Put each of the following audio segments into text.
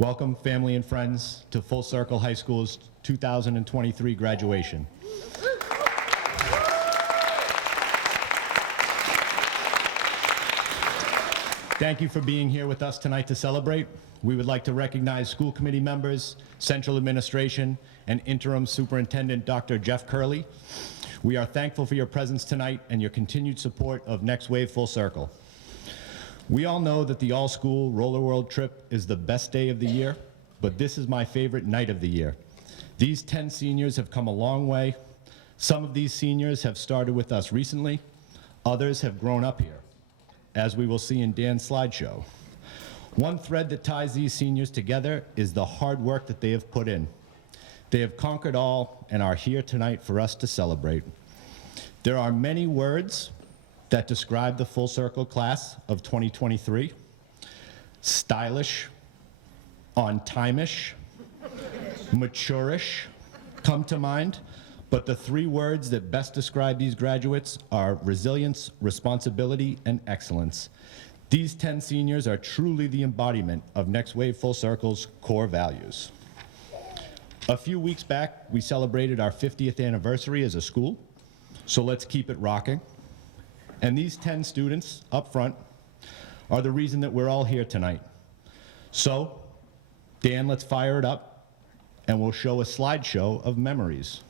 Welcome, family and friends, to Full Circle High School's 2023 graduation. Thank you for being here with us tonight to celebrate. We would like to recognize school committee members, central administration, and interim superintendent Dr. Jeff Curley. We are thankful for your presence tonight and your continued support of Next Wave Full Circle. We all know that the all-school Roller World trip is the best day of the year, but this is my favorite night of the year. These 10 seniors have come a long way. Some of these seniors have started with us recently. Others have grown up here, as we will see in Dan's slideshow. One thread that ties these seniors together is the hard work that they have put in. They have conquered all and are here tonight for us to celebrate. There are many words that describe the Full Circle class of 2023. Stylish, on-time-ish, mature-ish come to mind, but the three words that best describe these graduates are resilience, responsibility, and excellence. These 10 seniors are truly the embodiment of Next Wave Full Circle's core values. A few weeks back, we celebrated our 50th anniversary as a school, so let's keep it rocking. And these 10 students up front are the reason that we're all here tonight. So, Dan, let's fire it up, and we'll show a slideshow of memories.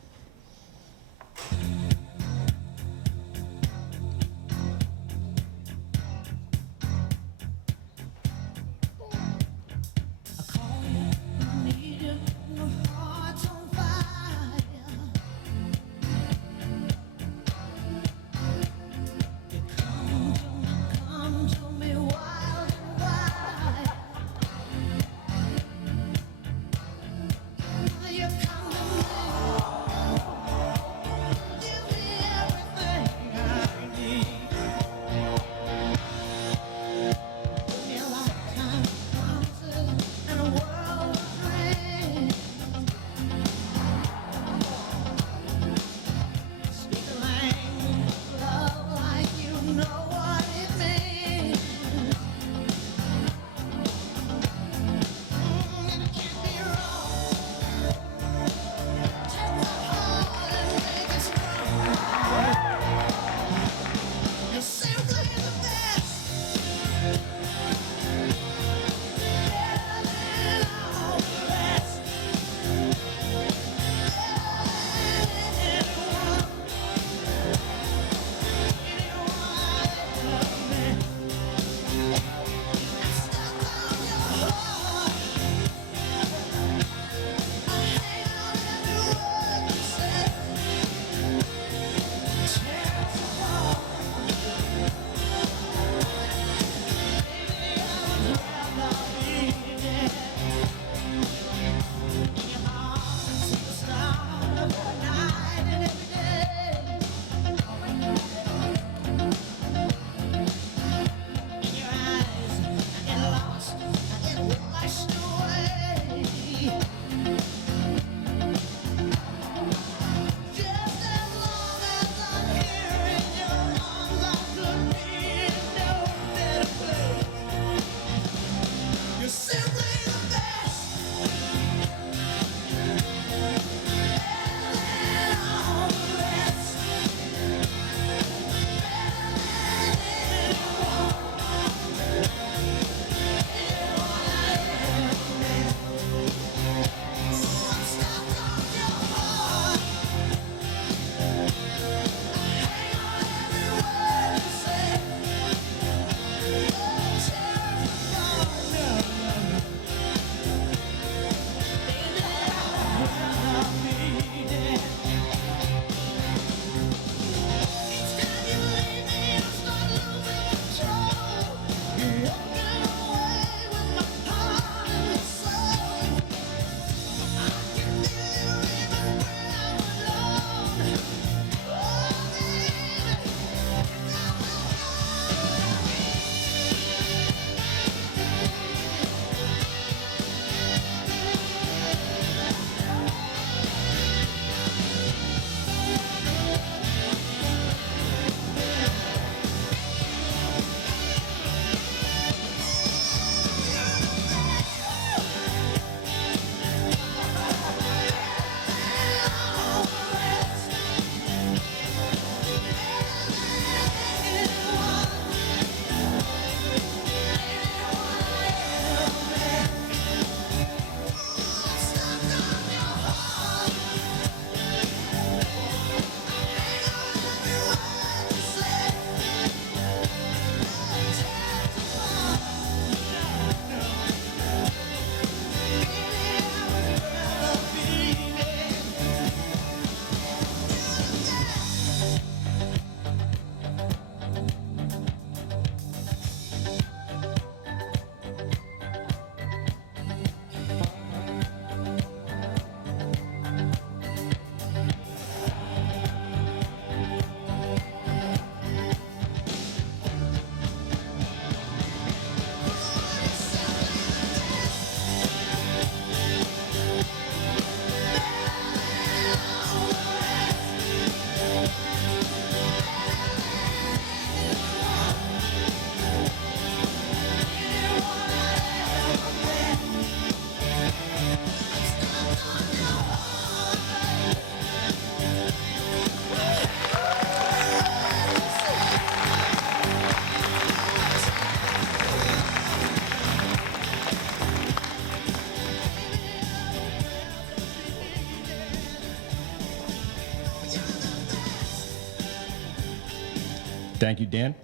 Thank you, Dan.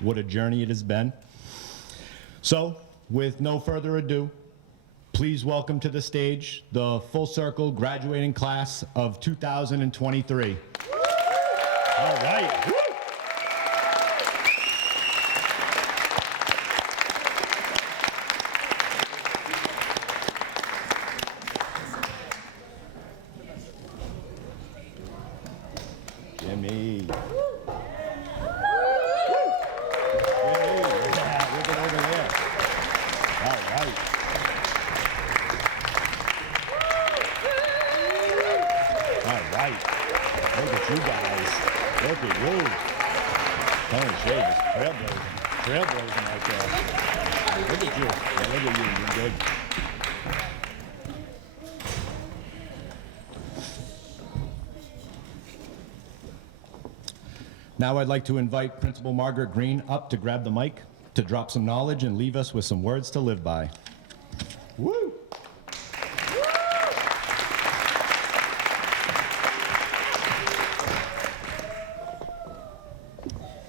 What a journey it has been. So, with no further ado, please welcome to the stage the Full Circle graduating class of 2023. All right. Woo! Jimmy. You guys, look at you. Tony Shea is trailblazing right there. Look at you. Yeah, look at you. You're good. Now I'd like to invite Principal Margaret Green up to grab the mic to drop some knowledge and leave us with some words to live by. Woo!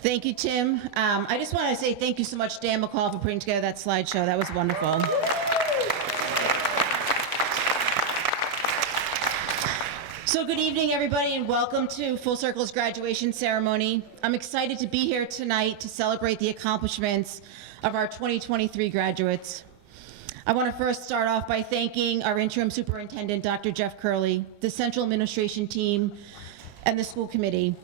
Thank you, Tim. I just want to say thank you so much, Dan McCall, for putting together that slideshow. That was wonderful. So good evening, everybody, and welcome to Full Circle's graduation ceremony. I'm excited to be here tonight to celebrate the accomplishments of our 2023 graduates. I want to first start off by thanking our interim superintendent, Dr. Jeff Curley, the central administration team, and the school committee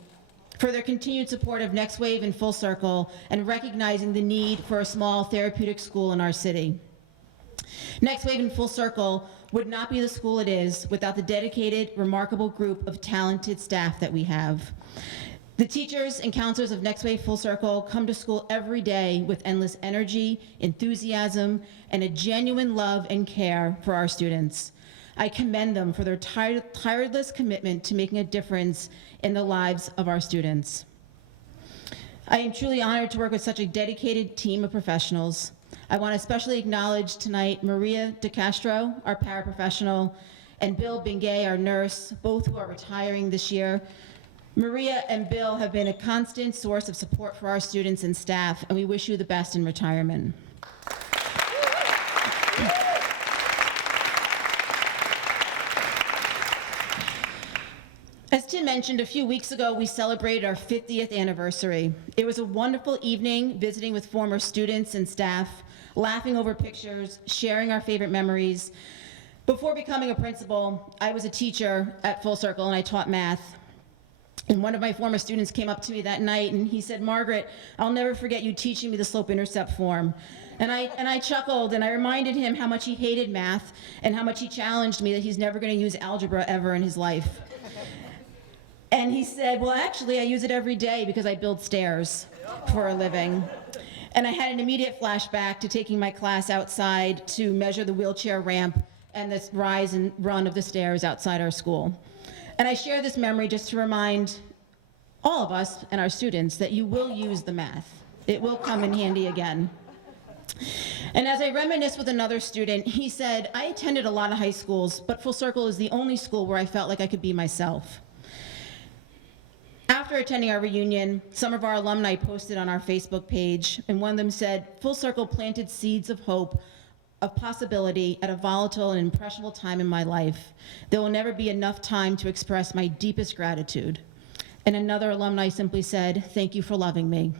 for their continued support of Next Wave and Full Circle and recognizing the need for a small therapeutic school in our city. Next Wave and Full Circle would not be the school it is without the dedicated, remarkable group of talented staff that we have. The teachers and counselors of Next Wave Full Circle come to school every day with endless energy, enthusiasm, and a genuine love and care for our students. I commend them for their tireless commitment to making a difference in the lives of our students. I am truly honored to work with such a dedicated team of professionals. I want to especially acknowledge tonight Maria DeCastro, our paraprofessional, and Bill Bingay, our nurse, both who are retiring this year. Maria and Bill have been a constant source of support for our students and staff, and we wish you the best in retirement. As Tim mentioned, a few weeks ago, we celebrated our 50th anniversary. It was a wonderful evening visiting with former students and staff, laughing over pictures, sharing our favorite memories. Before becoming a principal, I was a teacher at Full Circle and I taught math. And one of my former students came up to me that night and he said, "Margaret, I'll never forget you teaching me the slope-intercept form." And I chuckled and I reminded him how much he hated math and how much he challenged me that he's never going to use algebra ever in his life. And he said, "Well, actually, I use it every day because I build stairs for a living." And I had an immediate flashback to taking my class outside to measure the wheelchair ramp and this rise and run of the stairs outside our school. And I share this memory just to remind all of us and our students that you will use the math. It will come in handy again. And as I reminisced with another student, he said, "I attended a lot of high schools, but Full Circle is the only school where I felt like I could be myself." After attending our reunion, some of our alumni posted on our Facebook page, and one of them said, "Full Circle planted seeds of hope, of possibility at a volatile and impressionable time in my life. There will never be enough time to express my deepest gratitude." And another alumni simply said, "Thank you for loving me."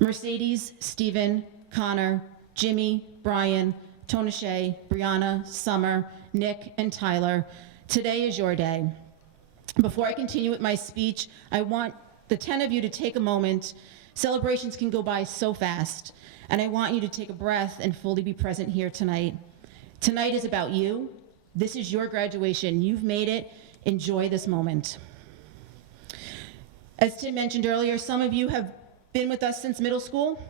Mercedes, Stephen, Connor, Jimmy, Brian, Tonashe, Brianna, Summer, Nick, and Tyler, today is your day. Before I continue with my speech, I want the 10 of you to take a moment. Celebrations can go by so fast, and I want you to take a breath and fully be present here tonight. Tonight is about you. This is your graduation. You've made it. Enjoy this moment. As Tim mentioned earlier, some of you have been with us since middle school.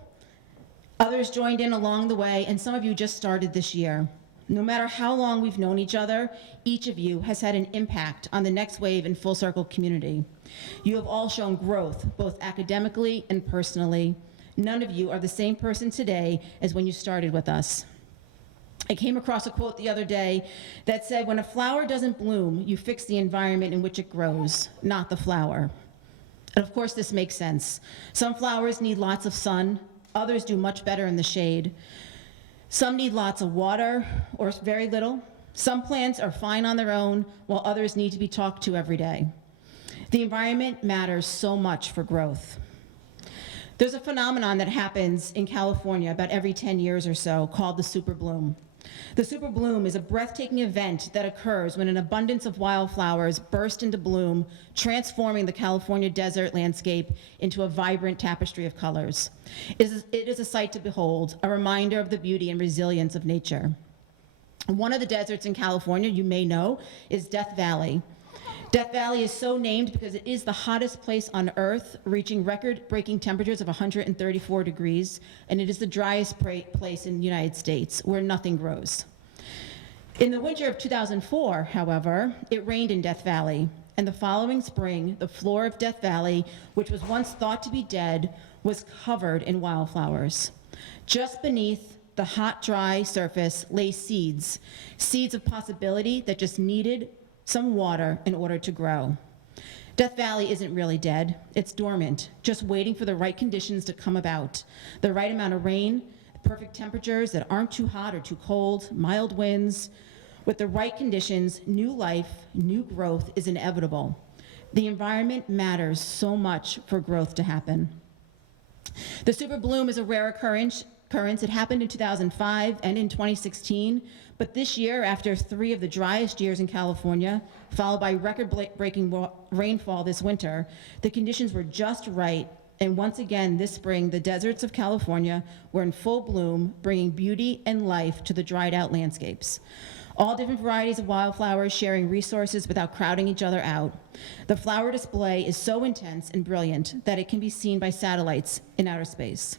Others joined in along the way, and some of you just started this year. No matter how long we've known each other, each of you has had an impact on the Next Wave and Full Circle community. You have all shown growth, both academically and personally. None of you are the same person today as when you started with us. I came across a quote the other day that said, "When a flower doesn't bloom, you fix the environment in which it grows, not the flower." And of course, this makes sense. Some flowers need lots of sun, others do much better in the shade. Some need lots of water or very little. Some plants are fine on their own, while others need to be talked to every day. The environment matters so much for growth. There's a phenomenon that happens in California about every 10 years or so called the super bloom. The super bloom is a breathtaking event that occurs when an abundance of wildflowers burst into bloom, transforming the California desert landscape into a vibrant tapestry of colors. It is a sight to behold, a reminder of the beauty and resilience of nature. One of the deserts in California, you may know, is Death Valley. Death Valley is so named because it is the hottest place on Earth, reaching record-breaking temperatures of 134 degrees, and it is the driest place in the United States, where nothing grows. In the winter of 2004, however, it rained in Death Valley, and the following spring, the floor of Death Valley, which was once thought to be dead, was covered in wildflowers. Just beneath the hot, dry surface lay seeds of possibility that just needed some water in order to grow. Death Valley isn't really dead. It's dormant, just waiting for the right conditions to come about. The right amount of rain, the perfect temperatures that aren't too hot or too cold, mild winds. With the right conditions, new life, new growth is inevitable. The environment matters so much for growth to happen. The super bloom is a rare occurrence. It happened in 2005 and in 2016, but this year, after 3 of the driest years in California, followed by record-breaking rainfall this winter, the conditions were just right, and once again this spring, the deserts of California were in full bloom, bringing beauty and life to the dried-out landscapes. All different varieties of wildflowers sharing resources without crowding each other out. The flower display is so intense and brilliant that it can be seen by satellites in outer space.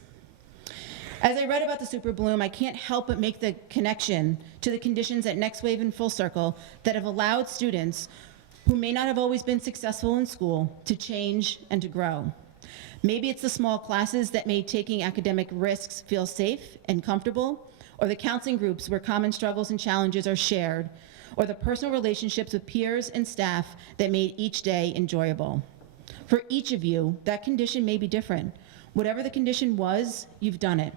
As I read about the super bloom, I can't help but make the connection to the conditions at Next Wave and Full Circle that have allowed students who may not have always been successful in school to change and to grow. Maybe it's the small classes that made taking academic risks feel safe and comfortable, or the counseling groups where common struggles and challenges are shared, or the personal relationships with peers and staff that made each day enjoyable. For each of you, that condition may be different. Whatever the condition was, you've done it.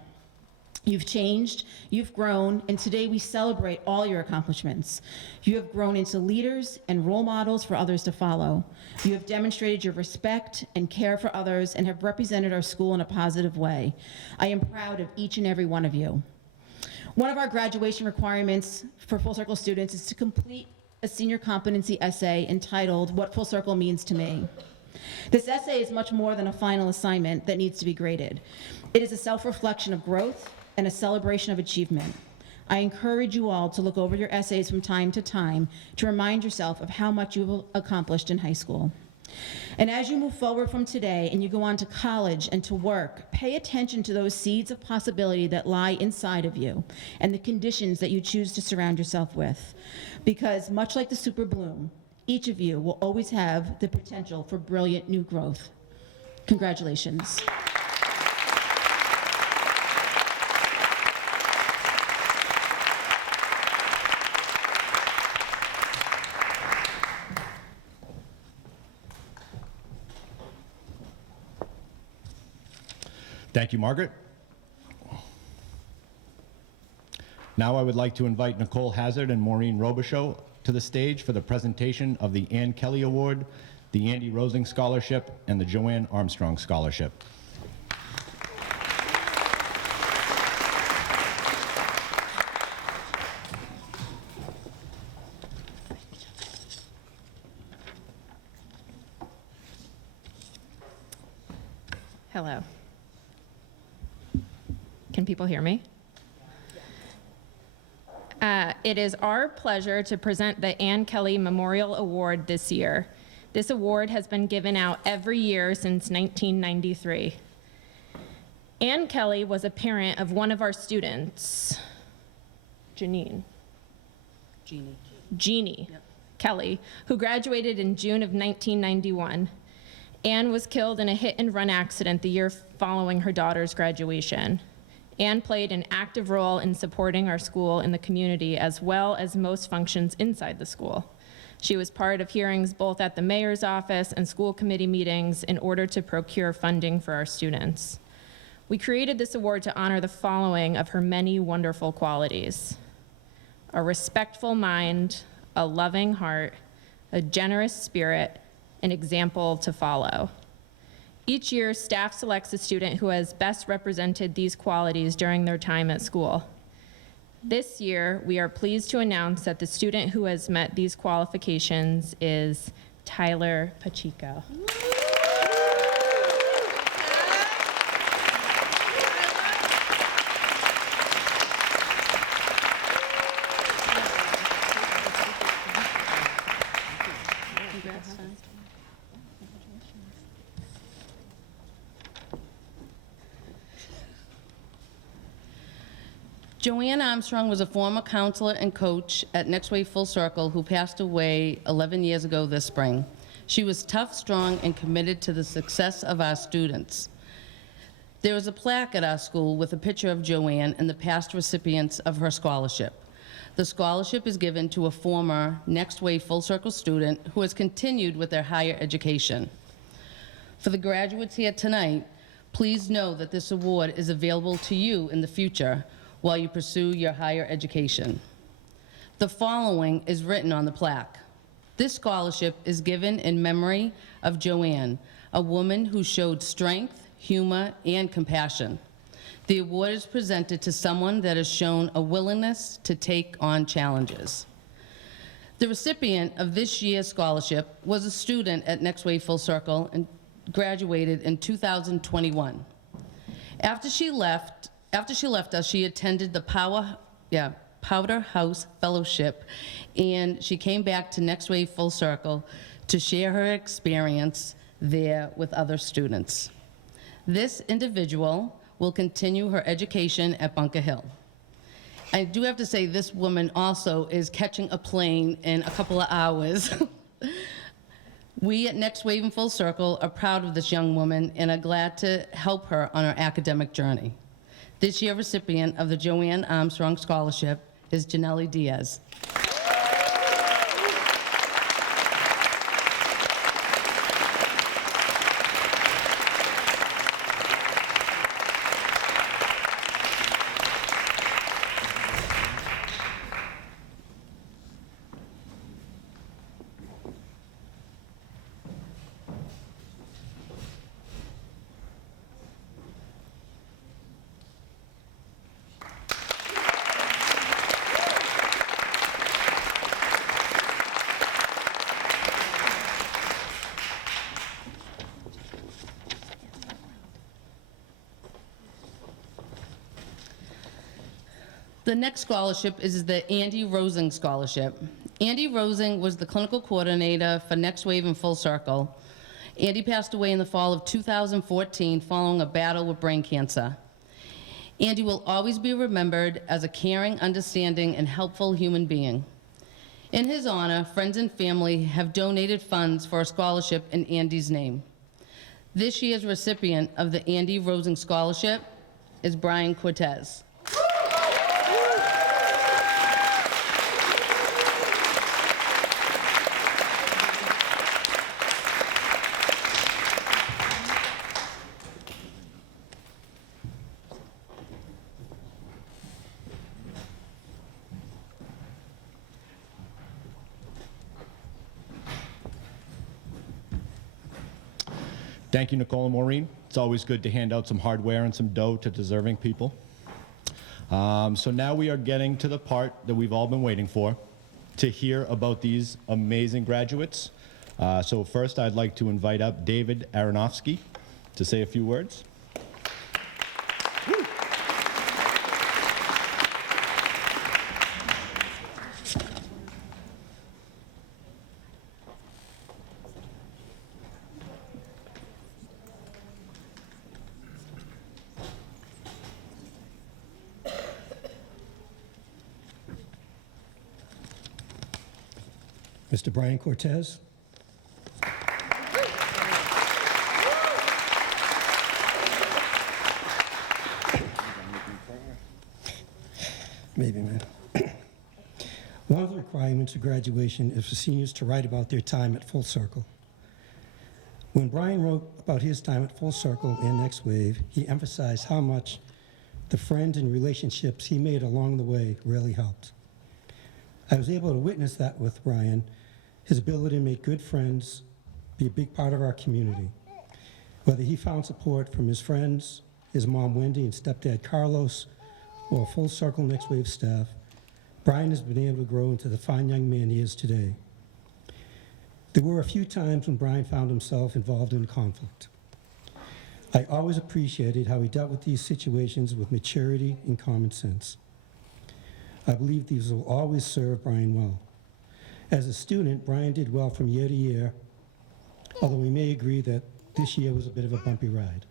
You've changed, you've grown, and today we celebrate all your accomplishments. You have grown into leaders and role models for others to follow. You have demonstrated your respect and care for others and have represented our school in a positive way. I am proud of each and every one of you. One of our graduation requirements for Full Circle students is to complete a senior competency essay entitled "What Full Circle Means to Me." This essay is much more than a final assignment that needs to be graded. It is a self-reflection of growth and a celebration of achievement. I encourage you all to look over your essays from time to time to remind yourself of how much you've accomplished in high school. And as you move forward from today and you go on to college and to work, pay attention to those seeds of possibility that lie inside of you and the conditions that you choose to surround yourself with. Because much like the super bloom, each of you will always have the potential for brilliant new growth. Congratulations. Thank you, Margaret. Now I would like to invite Nicole Hazard and Maureen Robichaud to the stage for the presentation of the Ann Kelly Award, the Andy Rosing Scholarship, and the Joanne Armstrong Scholarship. Hello. Can people hear me? It is our pleasure to present the Ann Kelly Memorial Award this year. This award has been given out every year since 1993. Ann Kelly was a parent of one of our students, Jeannie yep. Kelly, who graduated in June of 1991. Ann was killed in a hit-and-run accident the year following her daughter's graduation. Ann played an active role in supporting our school in the community as well as most functions inside the school. She was part of hearings both at the mayor's office and school committee meetings in order to procure funding for our students. We created this award to honor the following of her many wonderful qualities: a respectful mind, a loving heart, a generous spirit, an example to follow. Each year, staff selects a student who has best represented these qualities during their time at school. This year, we are pleased to announce that the student who has met these qualifications is Tyler Pacheco. Joanne Armstrong was a former counselor and coach at Next Wave Full Circle who passed away 11 years ago this spring. She was tough, strong, and committed to the success of our students. There is a plaque at our school with a picture of Joanne and the past recipients of her scholarship. The scholarship is given to a former Next Wave Full Circle student who has continued with their higher education. For the graduates here tonight, please know that this award is available to you in the future while you pursue your higher education. The following is written on the plaque. This scholarship is given in memory of Joanne, a woman who showed strength, humor, and compassion. The award is presented to someone that has shown a willingness to take on challenges. The recipient of this year's scholarship was a student at Next Wave Full Circle and graduated in 2021. After she left us, she attended the Powder House Fellowship, and she came back to Next Wave Full Circle to share her experience there with other students. This individual will continue her education at Bunker Hill. I do have to say, this woman also is catching a plane in a couple of hours. We at Next Wave and Full Circle are proud of this young woman and are glad to help her on her academic journey. This year's recipient of the Joanne Armstrong Scholarship is Janelle Diaz. The next scholarship is the Andy Rosing Scholarship. Andy Rosing was the clinical coordinator for Next Wave and Full Circle. Andy passed away in the fall of 2014 following a battle with brain cancer. Andy will always be remembered as a caring, understanding, and helpful human being. In his honor, friends and family have donated funds for a scholarship in Andy's name. This year's recipient of the Andy Rosing Scholarship is Brian Cortez. Thank you, Nicole and Maureen. It's always good to hand out some hardware and some dough to deserving people. So now we are getting to the part that we've all been waiting for, to hear about these amazing graduates. So first, I'd like to invite up David Aronofsky to say a few words. Mr. Brian Cortez. Maybe, man. One of the requirements of graduation is for seniors to write about their time at Full Circle. When Brian wrote about his time at Full Circle and Next Wave, he emphasized how much the friends and relationships he made along the way really helped. I was able to witness that with Brian, his ability to make good friends, be a big part of our community. Whether he found support from his friends, his mom Wendy and stepdad Carlos, or Full Circle Next Wave staff, Brian has been able to grow into the fine young man he is today. There were a few times when Brian found himself involved in conflict. I always appreciated how he dealt with these situations with maturity and common sense. I believe these will always serve Brian well. As a student, Brian did well from year to year, although we may agree that this year was a bit of a bumpy ride.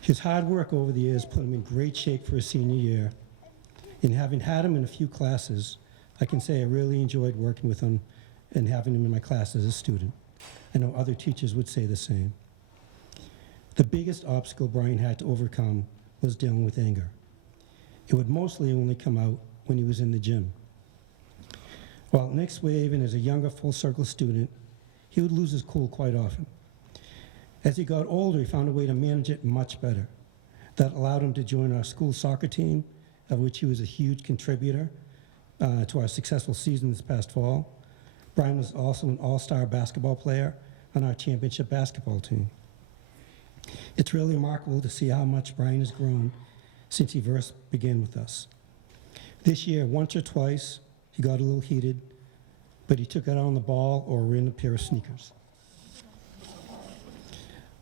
His hard work over the years put him in great shape for his senior year, and having had him in a few classes, I can say I really enjoyed working with him and having him in my class as a student. I know other teachers would say the same. The biggest obstacle Brian had to overcome was dealing with anger. It would mostly only come out when he was in the gym. While at Next Wave and as a younger Full Circle student, he would lose his cool quite often. As he got older, he found a way to manage it much better. That allowed him to join our school soccer team, of which he was a huge contributor to our successful season this past fall. Brian was also an all-star basketball player on our championship basketball team. It's really remarkable to see how much Brian has grown since he first began with us. This year, once or twice, he got a little heated, but he took it on the ball or ran a pair of sneakers.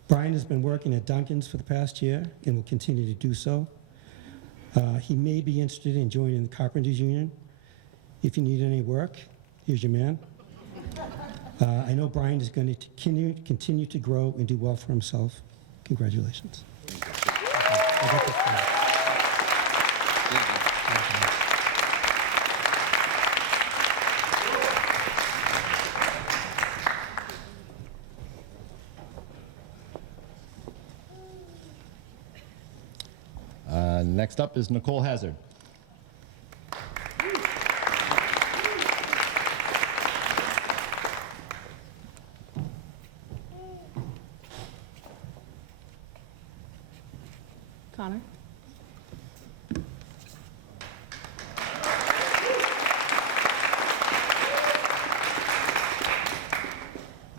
Brian has been working at Duncan's for the past year and will continue to do so. He may be interested in joining the Carpenters Union. If you need any work, here's your man. I know Brian is going to continue to grow and do well for himself. Congratulations. Next up is Nicole Hazard. Connor?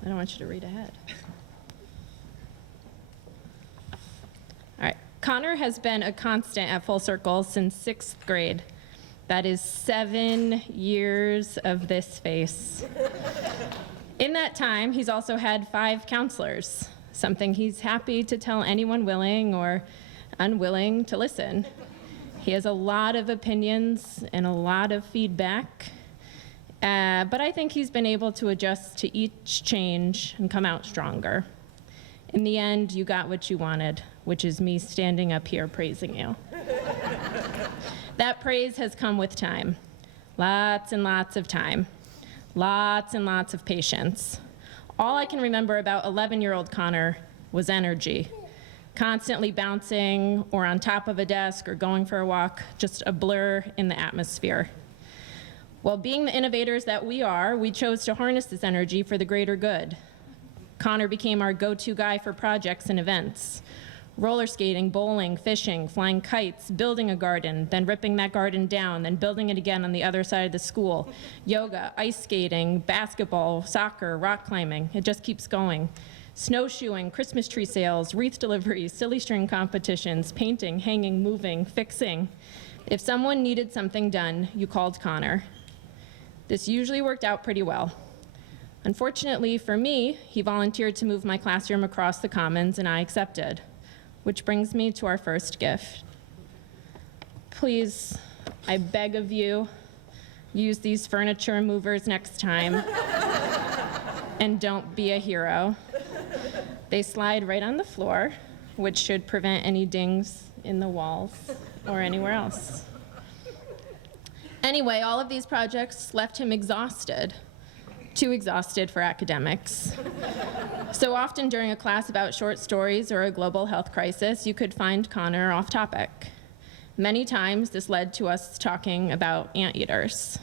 I don't want you to read ahead. All right. Connor has been a constant at Full Circle since 6th grade. That is 7 years of this face. In that time, he's also had 5 counselors, something he's happy to tell anyone willing or unwilling to listen. He has a lot of opinions and a lot of feedback, but I think he's been able to adjust to each change and come out stronger. In the end, you got what you wanted, which is me standing up here praising you. That praise has come with time. Lots and lots of time. Lots and lots of patience. All I can remember about 11-year-old Connor was energy. Constantly bouncing or on top of a desk or going for a walk, just a blur in the atmosphere. Well, being the innovators that we are, we chose to harness this energy for the greater good. Connor became our go-to guy for projects and events. Roller skating, bowling, fishing, flying kites, building a garden, then ripping that garden down, then building it again on the other side of the school. Yoga, ice skating, basketball, soccer, rock climbing. It just keeps going. Snowshoeing, Christmas tree sales, wreath deliveries, silly string competitions, painting, hanging, moving, fixing. If someone needed something done, you called Connor. This usually worked out pretty well. Unfortunately for me, he volunteered to move my classroom across the commons and I accepted. Which brings me to our first gift. Please, I beg of you, use these furniture movers next time. And don't be a hero. They slide right on the floor, which should prevent any dings in the walls or anywhere else. Anyway, all of these projects left him exhausted. Too exhausted for academics. So often during a class about short stories or a global health crisis, you could find Connor off topic. Many times, this led to us talking about anteaters.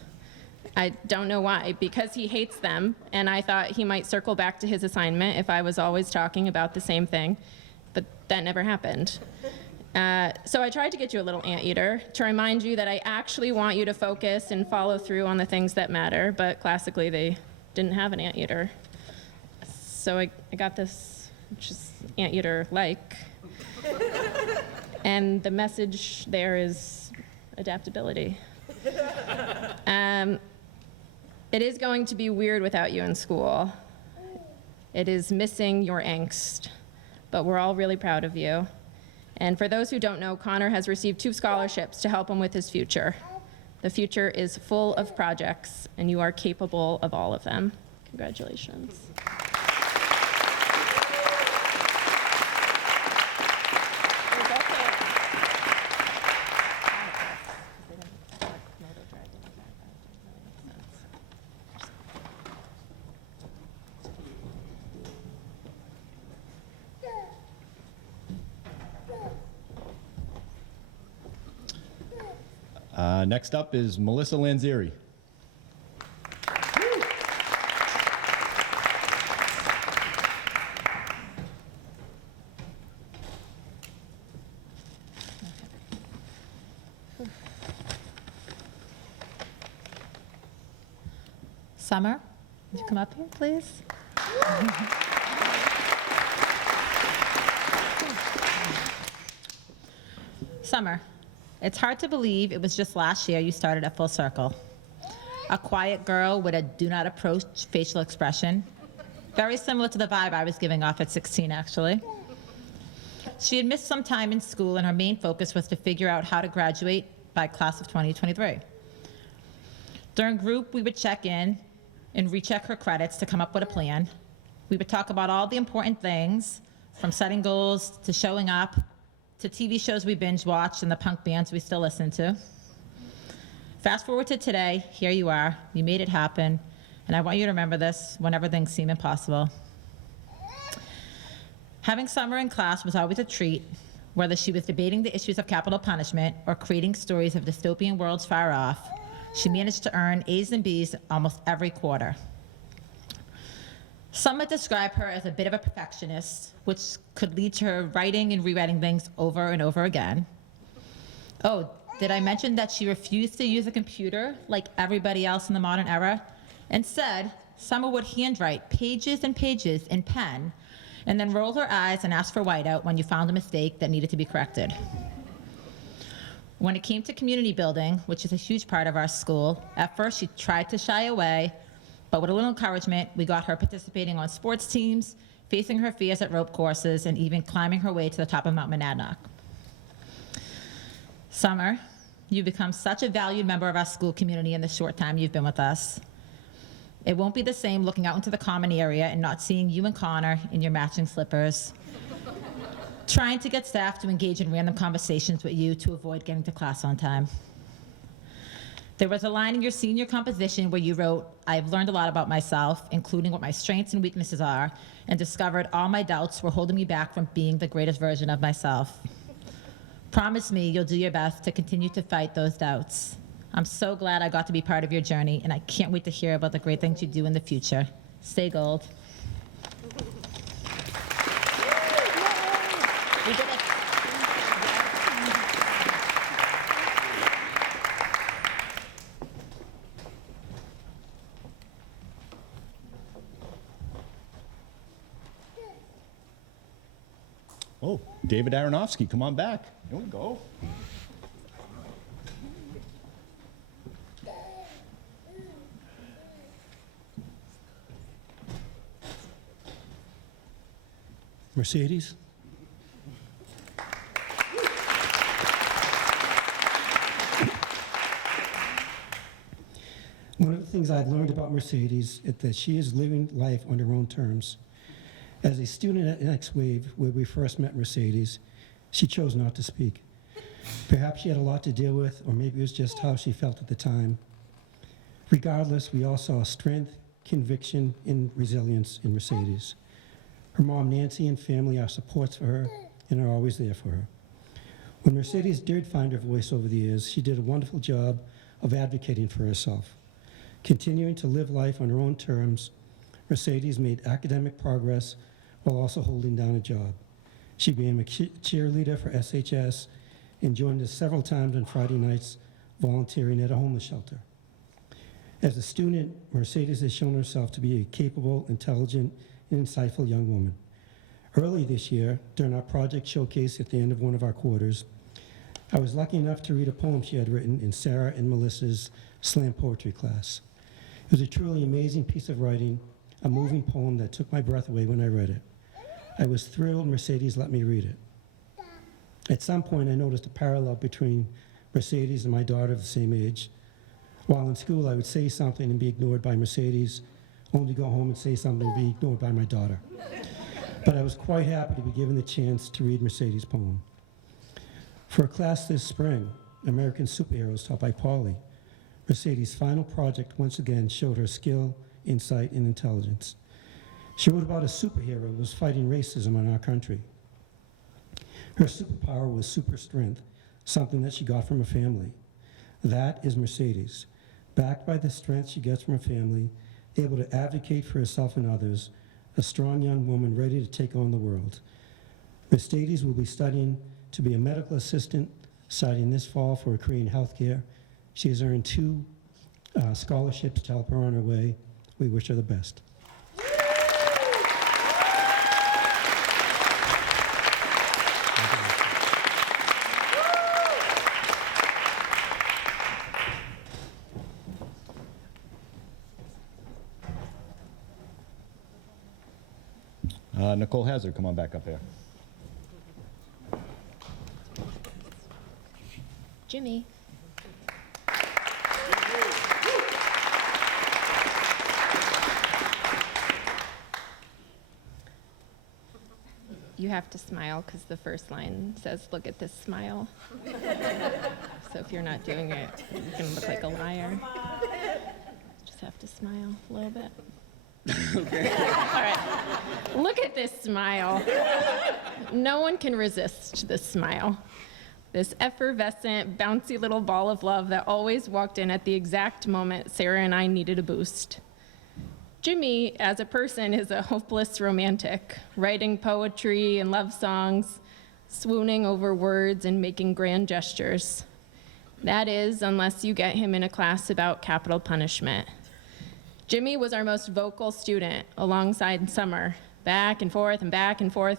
I don't know why, because he hates them, and I thought he might circle back to his assignment if I was always talking about the same thing, but that never happened. So I tried to get you a little anteater to remind you that I actually want you to focus and follow through on the things that matter, but classically they didn't have an anteater. So I got this, which is anteater-like. And the message there is adaptability. It is going to be weird without you in school. It is missing your angst, but we're all really proud of you. And for those who don't know, Connor has received 2 scholarships to help him with his future. The future is full of projects, and you are capable of all of them. Congratulations. Next up is Melissa Lanzeri. Summer, would you come up here, please? Summer, it's hard to believe it was just last year you started at Full Circle. A quiet girl with a do not approach facial expression. Very similar to the vibe I was giving off at 16, actually. She had missed some time in school, and her main focus was to figure out how to graduate by class of 2023. During group, we would check in and recheck her credits to come up with a plan. We would talk about all the important things, from setting goals to showing up, to TV shows we binge watched and the punk bands we still listen to. Fast forward to today, here you are, you made it happen, and I want you to remember this whenever things seem impossible. Having Summer in class was always a treat, whether she was debating the issues of capital punishment or creating stories of dystopian worlds far off. She managed to earn A's and B's almost every quarter. Some would describe her as a bit of a perfectionist, which could lead to her writing and rewriting things over and over again. Oh, did I mention that she refused to use a computer like everybody else in the modern era? Instead, Summer would handwrite pages and pages in pen, and then roll her eyes and ask for whiteout when you found a mistake that needed to be corrected. When it came to community building, which is a huge part of our school, at first she tried to shy away, but with a little encouragement, we got her participating on sports teams, facing her fears at rope courses, and even climbing her way to the top of Mount Monadnock. Summer, you've become such a valued member of our school community in the short time you've been with us. It won't be the same looking out into the common area and not seeing you and Connor in your matching slippers, trying to get staff to engage in random conversations with you to avoid getting to class on time. There was a line in your senior composition where you wrote, "I've learned a lot about myself, including what my strengths and weaknesses are, and discovered all my doubts were holding me back from being the greatest version of myself. Promise me you'll do your best to continue to fight those doubts. I'm so glad I got to be part of your journey, and I can't wait to hear about the great things you do in the future. Stay gold." We did it. Oh, David Aronofsky, come on back. Here we go. Mercedes? One of the things I've learned about Mercedes is that she is living life on her own terms. As a student at Next Wave, where we first met Mercedes, she chose not to speak. Perhaps she had a lot to deal with, or maybe it was just how she felt at the time. Regardless, we all saw strength, conviction, and resilience in Mercedes. Her mom, Nancy, and family are supports for her and are always there for her. When Mercedes did find her voice over the years, she did a wonderful job of advocating for herself. Continuing to live life on her own terms, Mercedes made academic progress while also holding down a job. She became a cheerleader for SHS and joined us several times on Friday nights volunteering at a homeless shelter. As a student, Mercedes has shown herself to be a capable, intelligent, and insightful young woman. Early this year, during our project showcase at the end of one of our quarters, I was lucky enough to read a poem she had written in Sarah and Melissa's slam poetry class. It was a truly amazing piece of writing, a moving poem that took my breath away when I read it. I was thrilled Mercedes let me read it. At some point, I noticed a parallel between Mercedes and my daughter of the same age. While in school, I would say something and be ignored by Mercedes, only to go home and say something and be ignored by my daughter. But I was quite happy to be given the chance to read Mercedes' poem. For a class this spring, American Superheroes taught by Polly, Mercedes' final project once again showed her skill, insight, and intelligence. She wrote about a superhero who was fighting racism in our country. Her superpower was super strength, something that she got from her family. That is Mercedes, backed by the strength she gets from her family, able to advocate for herself and others, a strong young woman ready to take on the world. Mercedes will be studying to be a medical assistant, studying this fall for a career in healthcare. She has earned 2 scholarships to help her on her way. We wish her the best. Nicole Hazard, come on back up here. Jimmy. You have to smile because the first line says, "Look at this smile." So if you're not doing it, you're going to look like a liar. Just have to smile a little bit. Okay. All right. Look at this smile. No one can resist this smile. This effervescent, bouncy little ball of love that always walked in at the exact moment Sarah and I needed a boost. Jimmy, as a person, is a hopeless romantic, writing poetry and love songs, swooning over words and making grand gestures. That is, unless you get him in a class about capital punishment. Jimmy was our most vocal student alongside Summer. Back and forth,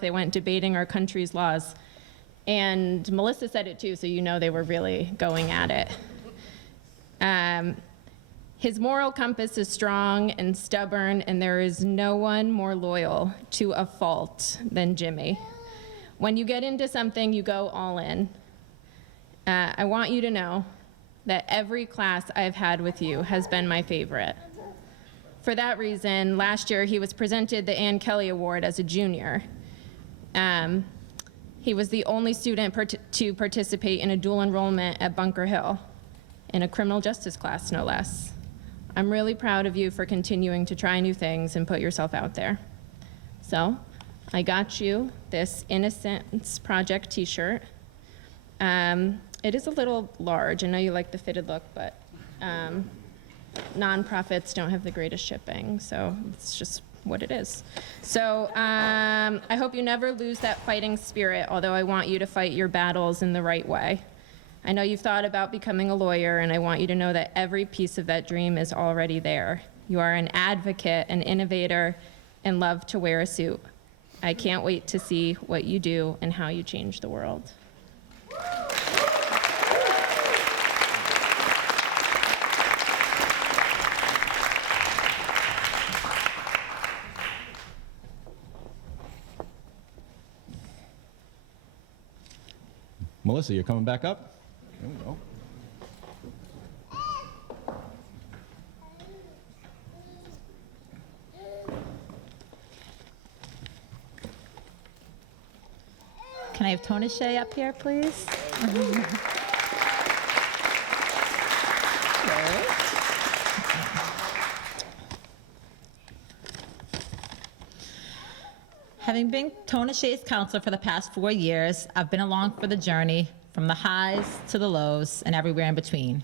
they went debating our country's laws. And Melissa said it too, so you know they were really going at it. His moral compass is strong and stubborn, and there is no one more loyal to a fault than Jimmy. When you get into something, you go all in. I want you to know that every class I've had with you has been my favorite. For that reason, last year he was presented the Ann Kelly Award as a junior. He was the only student to participate in a dual enrollment at Bunker Hill, in a criminal justice class, no less. I'm really proud of you for continuing to try new things and put yourself out there. So, I got you this Innocence Project t-shirt. It is a little large. I know you like the fitted look, but nonprofits don't have the greatest shipping, so it's just what it is. So I hope you never lose that fighting spirit, although I want you to fight your battles in the right way. I know you've thought about becoming a lawyer, and I want you to know that every piece of that dream is already there. You are an advocate, an innovator, and love to wear a suit. I can't wait to see what you do and how you change the world. Melissa, you're coming back up? There we go. Can I have Tona Shea up here, please? Having been Tona Shea's counselor for the past 4 years, I've been along for the journey from the highs to the lows and everywhere in between.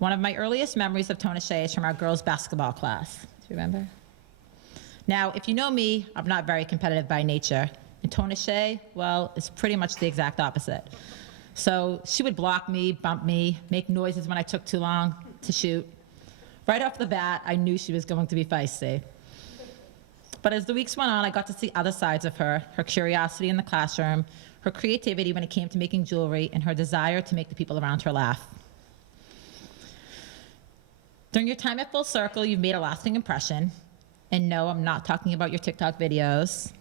One of my earliest memories of Tona Shea is from our girls' basketball class. Do you remember? Now, if you know me, I'm not very competitive by nature. And Tona Shea, well, is pretty much the exact opposite. So she would block me, bump me, make noises when I took too long to shoot. Right off the bat, I knew she was going to be feisty. But as the weeks went on, I got to see other sides of her curiosity in the classroom, her creativity when it came to making jewelry, and her desire to make the people around her laugh. During your time at Full Circle, you've made a lasting impression. And no, I'm not talking about your TikTok videos,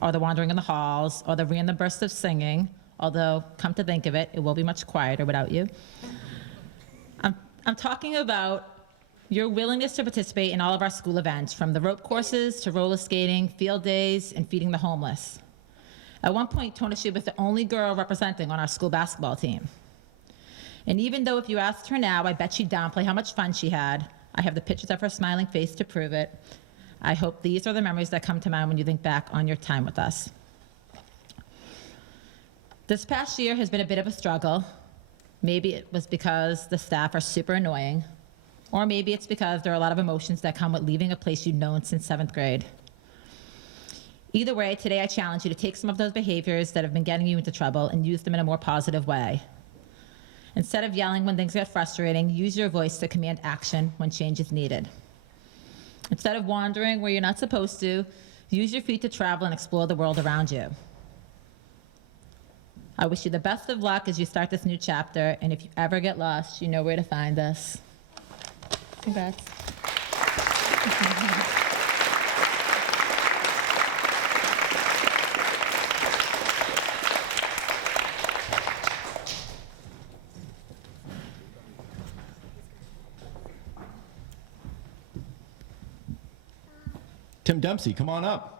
or the wandering in the halls, or the random bursts of singing, although, come to think of it, it will be much quieter without you. I'm talking about your willingness to participate in all of our school events, from the rope courses to roller skating, field days, and feeding the homeless. At one point, Tona Shea was the only girl representing on our school basketball team. And even though if you asked her now, I bet she'd downplay how much fun she had, I have the pictures of her smiling face to prove it. I hope these are the memories that come to mind when you think back on your time with us. This past year has been a bit of a struggle. Maybe it was because the staff are super annoying, or maybe it's because there are a lot of emotions that come with leaving a place you've known since 7th grade. Either way, today I challenge you to take some of those behaviors that have been getting you into trouble and use them in a more positive way. Instead of yelling when things get frustrating, use your voice to command action when change is needed. Instead of wandering where you're not supposed to, use your feet to travel and explore the world around you. I wish you the best of luck as you start this new chapter, and if you ever get lost, you know where to find us. Congrats. Tim Dempsey, come on up.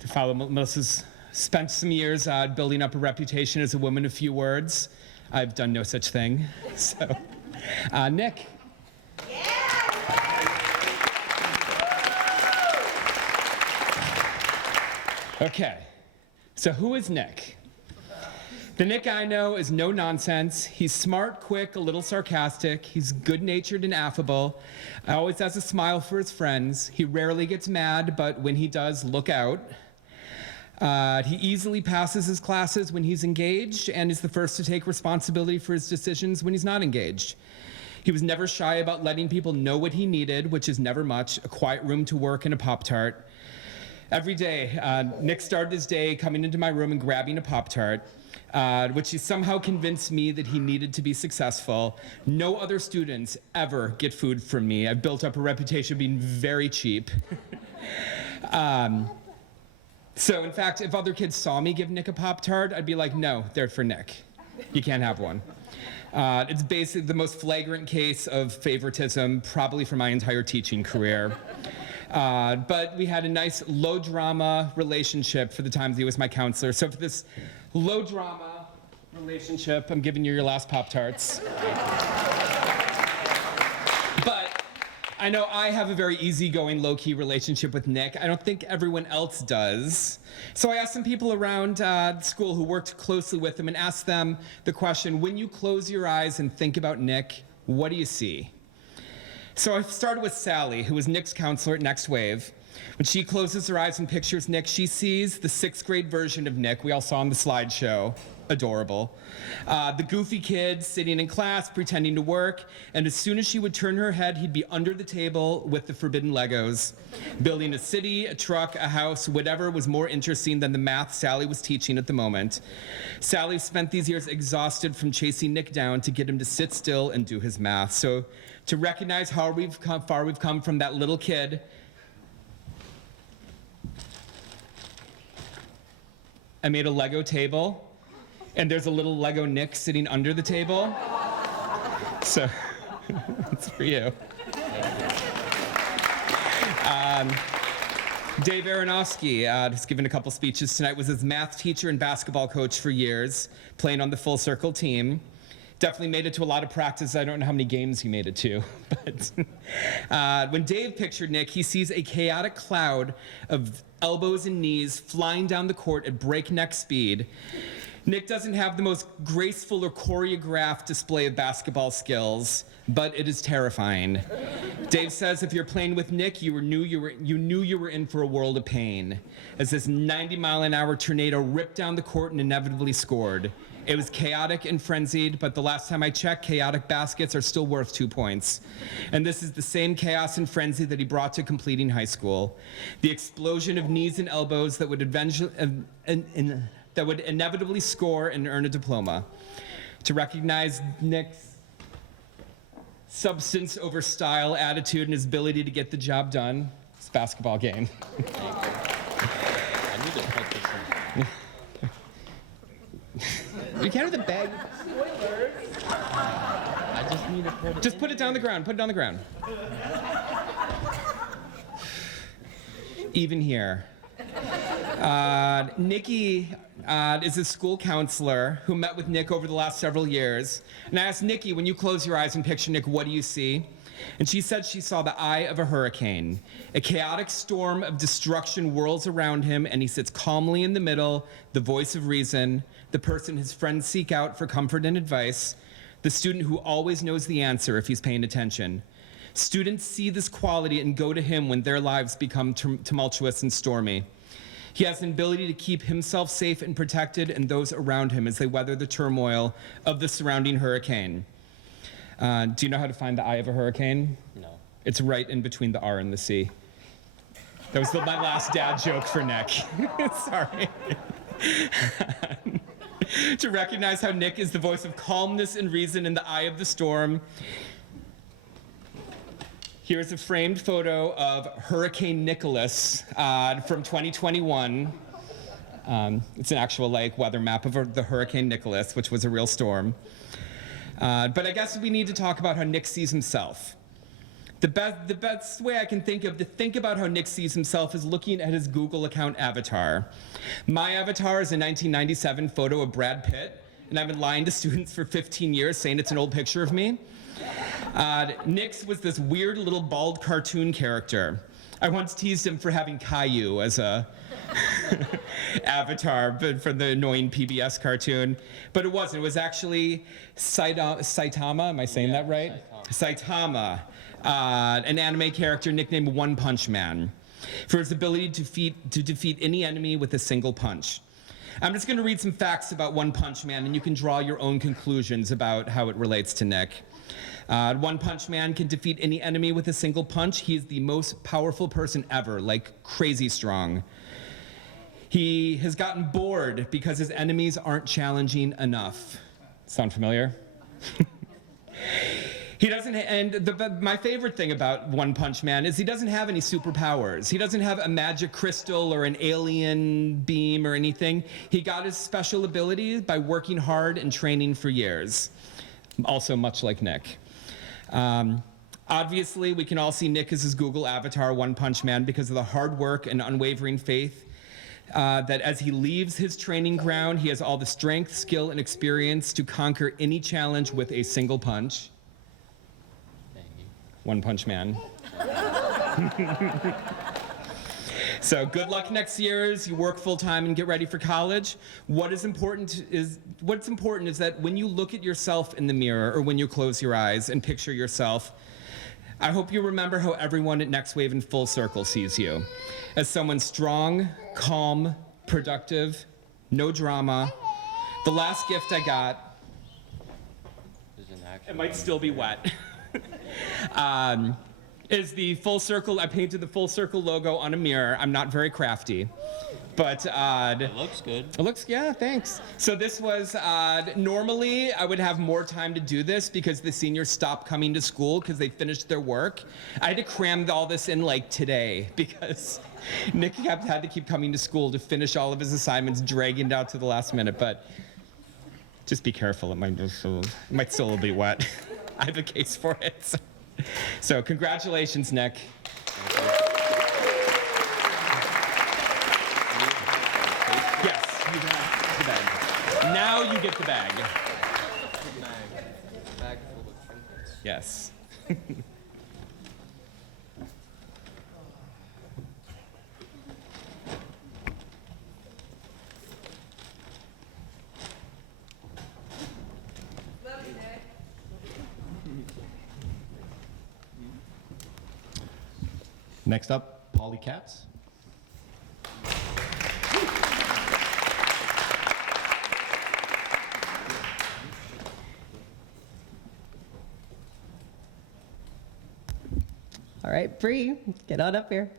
To follow Melissa's spent some years building up a reputation as a woman of few words. I've done no such thing. So, Nick. Okay, so who is Nick? The Nick I know is no nonsense. He's smart, quick, a little sarcastic. He's good-natured and affable. Always has a smile for his friends. He rarely gets mad, but when he does, look out. He easily passes his classes when he's engaged and is the first to take responsibility for his decisions when he's not engaged. He was never shy about letting people know what he needed, which is never much, a quiet room to work and a Pop-Tart. Every day, Nick started his day coming into my room and grabbing a Pop-Tart, which he somehow convinced me that he needed to be successful. No other students ever get food from me. I've built up a reputation of being very cheap. So in fact, if other kids saw me give Nick a Pop-Tart, I'd be like, no, they're for Nick. You can't have one. It's basically the most flagrant case of favoritism, probably for my entire teaching career. But we had a nice low-drama relationship for the time that he was my counselor. So for this low-drama relationship, I'm giving you your last Pop-Tarts. But I know I have a very easygoing, low-key relationship with Nick. I don't think everyone else does. So I asked some people around school who worked closely with him and asked them the question, when you close your eyes and think about Nick, what do you see? So I started with Sally, who was Nick's counselor at Next Wave. When she closes her eyes and pictures Nick, she sees the 6th grade version of Nick we all saw on the slideshow. Adorable. The goofy kid sitting in class pretending to work, and as soon as she would turn her head, he'd be under the table with the forbidden Legos, building a city, a truck, a house, whatever was more interesting than the math Sally was teaching at the moment. Sally spent these years exhausted from chasing Nick down to get him to sit still and do his math. So to recognize how far we've come from that little kid, I made a Lego table. And there's a little Lego Nick sitting under the table. So, it's for you. Dave Aronofsky, who's given a couple speeches tonight, was his math teacher and basketball coach for years, playing on the Full Circle team. Definitely made it to a lot of practice. I don't know how many games he made it to. But when Dave pictured Nick, he sees a chaotic cloud of elbows and knees flying down the court at breakneck speed. Nick doesn't have the most graceful or choreographed display of basketball skills, but it is terrifying. Dave says if you're playing with Nick, you knew you were in for a world of pain, as this 90-mile-an-hour tornado ripped down the court and inevitably scored. It was chaotic and frenzied, but the last time I checked, chaotic baskets are still worth 2 points. And this is the same chaos and frenzy that he brought to completing high school. The explosion of knees and elbows that would inevitably score and earn a diploma. To recognize Nick's substance over style attitude and his ability to get the job done, it's a basketball game. I need to put this in. You can't have the bag. I just need to put it. Just put it down the ground. Put it on the ground. Even here. Nikki is a school counselor who met with Nick over the last several years. And I asked Nikki, when you close your eyes and picture Nick, what do you see? And she said she saw the eye of a hurricane. A chaotic storm of destruction whirls around him, and he sits calmly in the middle, the voice of reason, the person his friends seek out for comfort and advice, the student who always knows the answer if he's paying attention. Students see this quality and go to him when their lives become tumultuous and stormy. He has an ability to keep himself safe and protected and those around him as they weather the turmoil of the surrounding hurricane. Do you know how to find the eye of a hurricane? No. It's right in between the R and the C. That was my last dad joke for Nick. Sorry. To recognize how Nick is the voice of calmness and reason in the eye of the storm, here's a framed photo of Hurricane Nicholas from 2021. It's an actual weather map of the Hurricane Nicholas, which was a real storm. But I guess we need to talk about how Nick sees himself. The best way I can think of to think about how Nick sees himself is looking at his Google account avatar. My avatar is a 1997 photo of Brad Pitt, and I've been lying to students for 15 years saying it's an old picture of me. Nick's was this weird little bald cartoon character. I once teased him for having Caillou as a avatar for the annoying PBS cartoon, but it wasn't. It was actually Saitama, am I saying that right? Saitama, an anime character nicknamed One Punch Man, for his ability to defeat any enemy with a single punch. I'm just going to read some facts about One Punch Man, and you can draw your own conclusions about how it relates to Nick. One Punch Man can defeat any enemy with a single punch. He is the most powerful person ever, like crazy strong. He has gotten bored because his enemies aren't challenging enough. Sound familiar? He doesn't, and my favorite thing about One Punch Man is he doesn't have any superpowers. He doesn't have a magic crystal or an alien beam or anything. He got his special abilities by working hard and training for years. Also much like Nick. Obviously, we can all see Nick as his Google avatar, One Punch Man, because of the hard work and unwavering faith that as he leaves his training ground, he has all the strength, skill, and experience to conquer any challenge with a single punch. One Punch Man. So good luck next year as you work full time and get ready for college. What's important is that when you look at yourself in the mirror or when you close your eyes and picture yourself, I hope you remember how everyone at Next Wave in Full Circle sees you. As someone strong, calm, productive, no drama. The last gift I got, it might still be wet. Is the Full Circle. I painted the Full Circle logo on a mirror. I'm not very crafty, but It looks good. it looks, yeah, thanks. So this was, normally I would have more time to do this because the seniors stopped coming to school because they finished their work. I had to cram all this in like today because Nick had to keep coming to school to finish all of his assignments, dragging it out to the last minute, but just be careful, it might still be wet. I have a case for it. So congratulations, Nick. Now you get the bag. Yes. Next up, Polly Katz. All right, Bree, get on up here.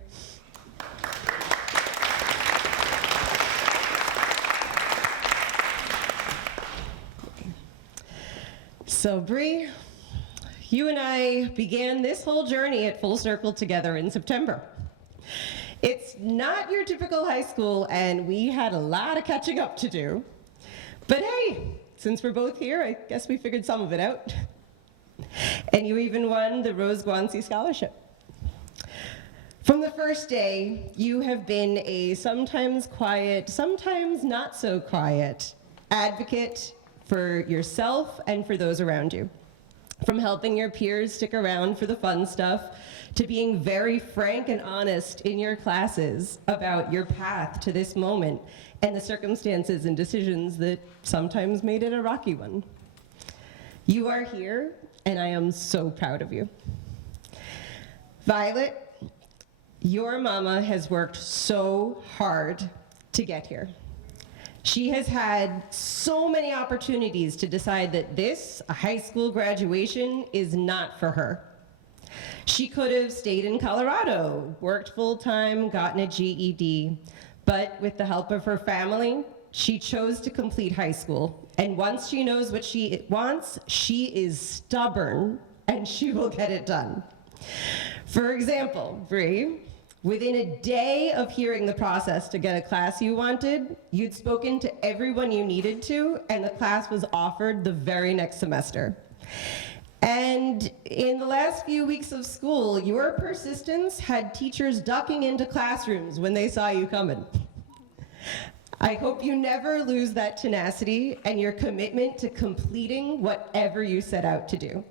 So, Bree, you and I began this whole journey at Full Circle together in September. It's not your typical high school, and we had a lot of catching up to do. But hey, since we're both here, I guess we figured some of it out. And you even won the Rose Guancy Scholarship. From the first day, you have been a sometimes quiet, sometimes not so quiet advocate for yourself and for those around you. From helping your peers stick around for the fun stuff, to being very frank and honest in your classes about your path to this moment and the circumstances and decisions that sometimes made it a rocky one. You are here, and I am so proud of you. Violet, your mama has worked so hard to get here. She has had so many opportunities to decide that this, a high school graduation, is not for her. She could have stayed in Colorado, worked full-time, gotten a GED, but with the help of her family, she chose to complete high school. And once she knows what she wants, she is stubborn, and she will get it done. For example, Bree, within a day of hearing the process to get a class you wanted, you'd spoken to everyone you needed to, and the class was offered the very next semester. And in the last few weeks of school, your persistence had teachers ducking into classrooms when they saw you coming. I hope you never lose that tenacity and your commitment to completing whatever you set out to do.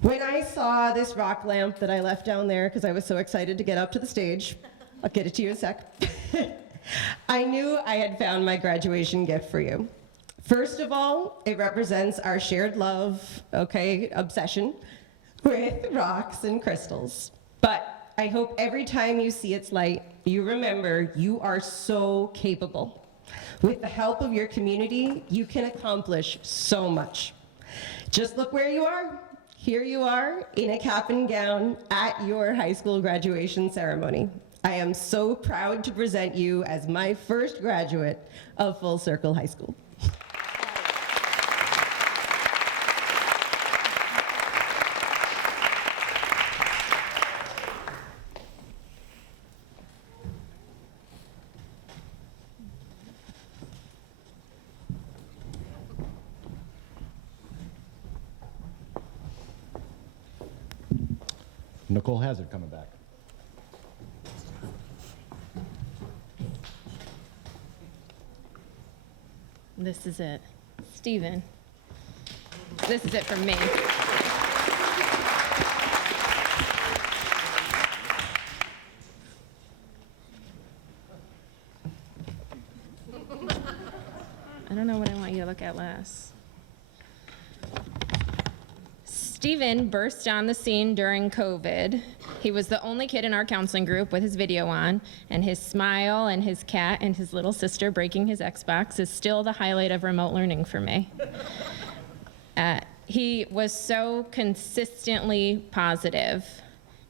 When I saw this rock lamp that I left down there because I was so excited to get up to the stage, I'll get it to you in a sec, I knew I had found my graduation gift for you. First of all, it represents our shared love, obsession with rocks and crystals. But I hope every time you see its light, you remember you are so capable. With the help of your community, you can accomplish so much. Just look where you are. Here you are in a cap and gown at your high school graduation ceremony. I am so proud to present you as my first graduate of Full Circle High School. Nicole Hazard coming back. This is it. Stephen, this is it from me. I don't know what I want you to look at last. Stephen burst on the scene during COVID. He was the only kid in our counseling group with his video on, and his smile and his cat and his little sister breaking his Xbox is still the highlight of remote learning for me. He was so consistently positive.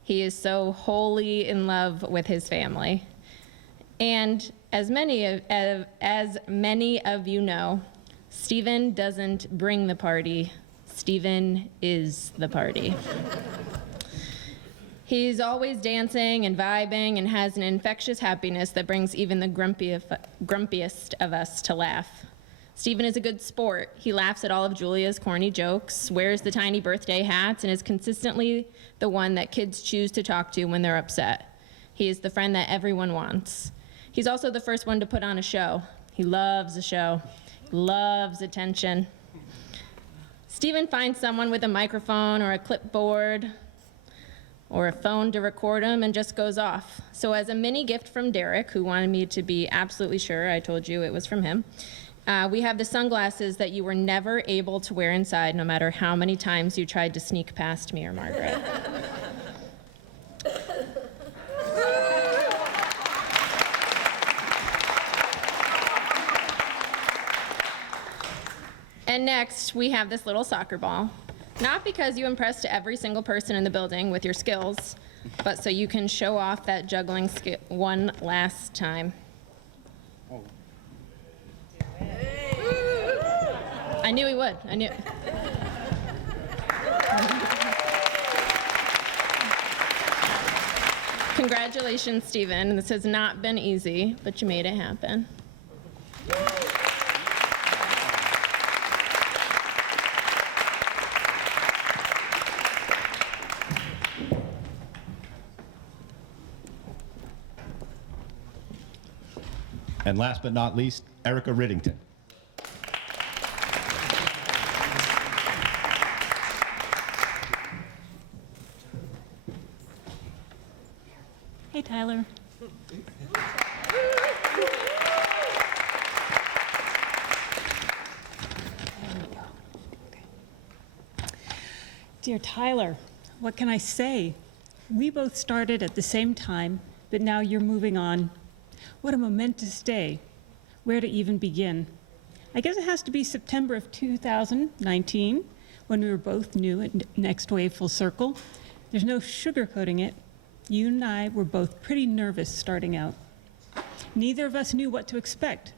He is so wholly in love with his family. And as many of you know, Stephen doesn't bring the party. Stephen is the party. He's always dancing and vibing and has an infectious happiness that brings even the grumpiest of us to laugh. Stephen is a good sport. He laughs at all of Julia's corny jokes, wears the tiny birthday hats, and is consistently the one that kids choose to talk to when they're upset. He is the friend that everyone wants. He's also the first one to put on a show. He loves a show, loves attention. Stephen finds someone with a microphone or a clipboard or a phone to record him and just goes off. So as a mini gift from Derek, who wanted me to be absolutely sure I told you it was from him, we have the sunglasses that you were never able to wear inside, no matter how many times you tried to sneak past me or Margaret. And next, we have this little soccer ball. Not because you impressed every single person in the building with your skills, but so you can show off that juggling skill one last time. I knew he would. I knew. Congratulations, Stephen. This has not been easy, but you made it happen. And last but not least, Erica Riddington. Hey, Tyler. Dear Tyler, what can I say? We both started at the same time, but now you're moving on. What a momentous day. Where to even begin? I guess it has to be September of 2019, when we were both new at Next Wave Full Circle. There's no sugarcoating it. You and I were both pretty nervous starting out. Neither of us knew what to expect,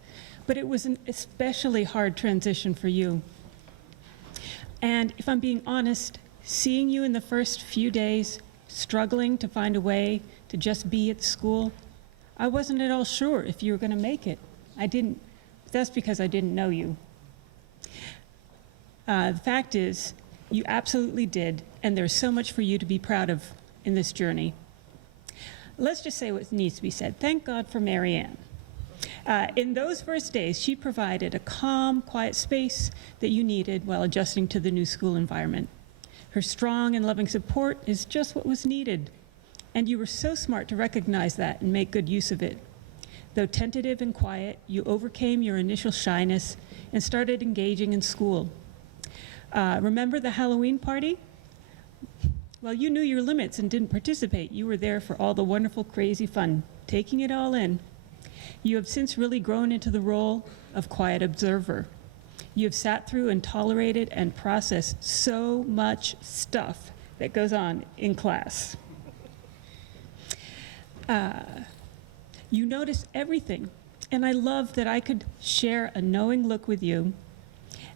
but it was an especially hard transition for you. And if I'm being honest, seeing you in the first few days, struggling to find a way to just be at school, I wasn't at all sure if you were going to make it. That's because I didn't know you. The fact is, you absolutely did, and there's so much for you to be proud of in this journey. Let's just say what needs to be said. Thank God for Mary Ann. In those first days, she provided a calm, quiet space that you needed while adjusting to the new school environment. Her strong and loving support is just what was needed. And you were so smart to recognize that and make good use of it. Though tentative and quiet, you overcame your initial shyness and started engaging in school. Remember the Halloween party? Well, you knew your limits and didn't participate. You were there for all the wonderful, crazy fun, taking it all in. You have since really grown into the role of quiet observer. You have sat through and tolerated and processed so much stuff that goes on in class. You notice everything, and I love that I could share a knowing look with you,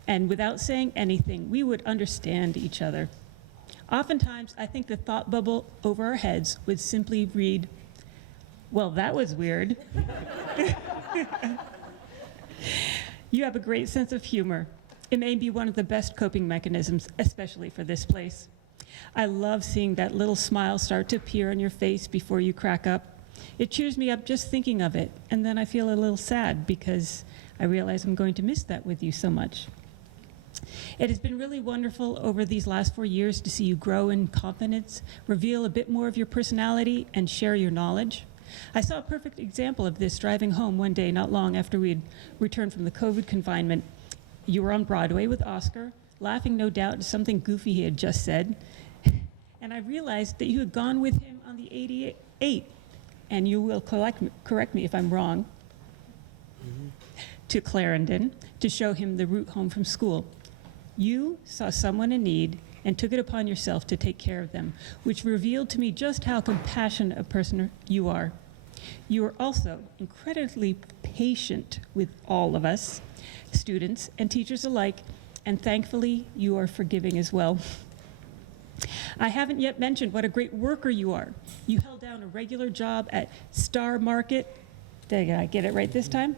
and without saying anything, we would understand each other. Oftentimes, I think the thought bubble over our heads would simply read, "Well, that was weird." You have a great sense of humor. It may be one of the best coping mechanisms, especially for this place. I love seeing that little smile start to appear on your face before you crack up. It cheers me up just thinking of it, and then I feel a little sad because I realize I'm going to miss that with you so much. It has been really wonderful over these last 4 years to see you grow in confidence, reveal a bit more of your personality, and share your knowledge. I saw a perfect example of this driving home one day not long after we'd returned from the COVID confinement. You were on Broadway with Oscar, laughing no doubt at something goofy he had just said, and I realized that you had gone with him on the 88, and you will correct me if I'm wrong, to Clarendon to show him the route home from school. You saw someone in need and took it upon yourself to take care of them, which revealed to me just how compassionate a person you are. You are also incredibly patient with all of us, students and teachers alike, and thankfully, you are forgiving as well. I haven't yet mentioned what a great worker you are. You held down a regular job at Star Market. Did I get it right this time?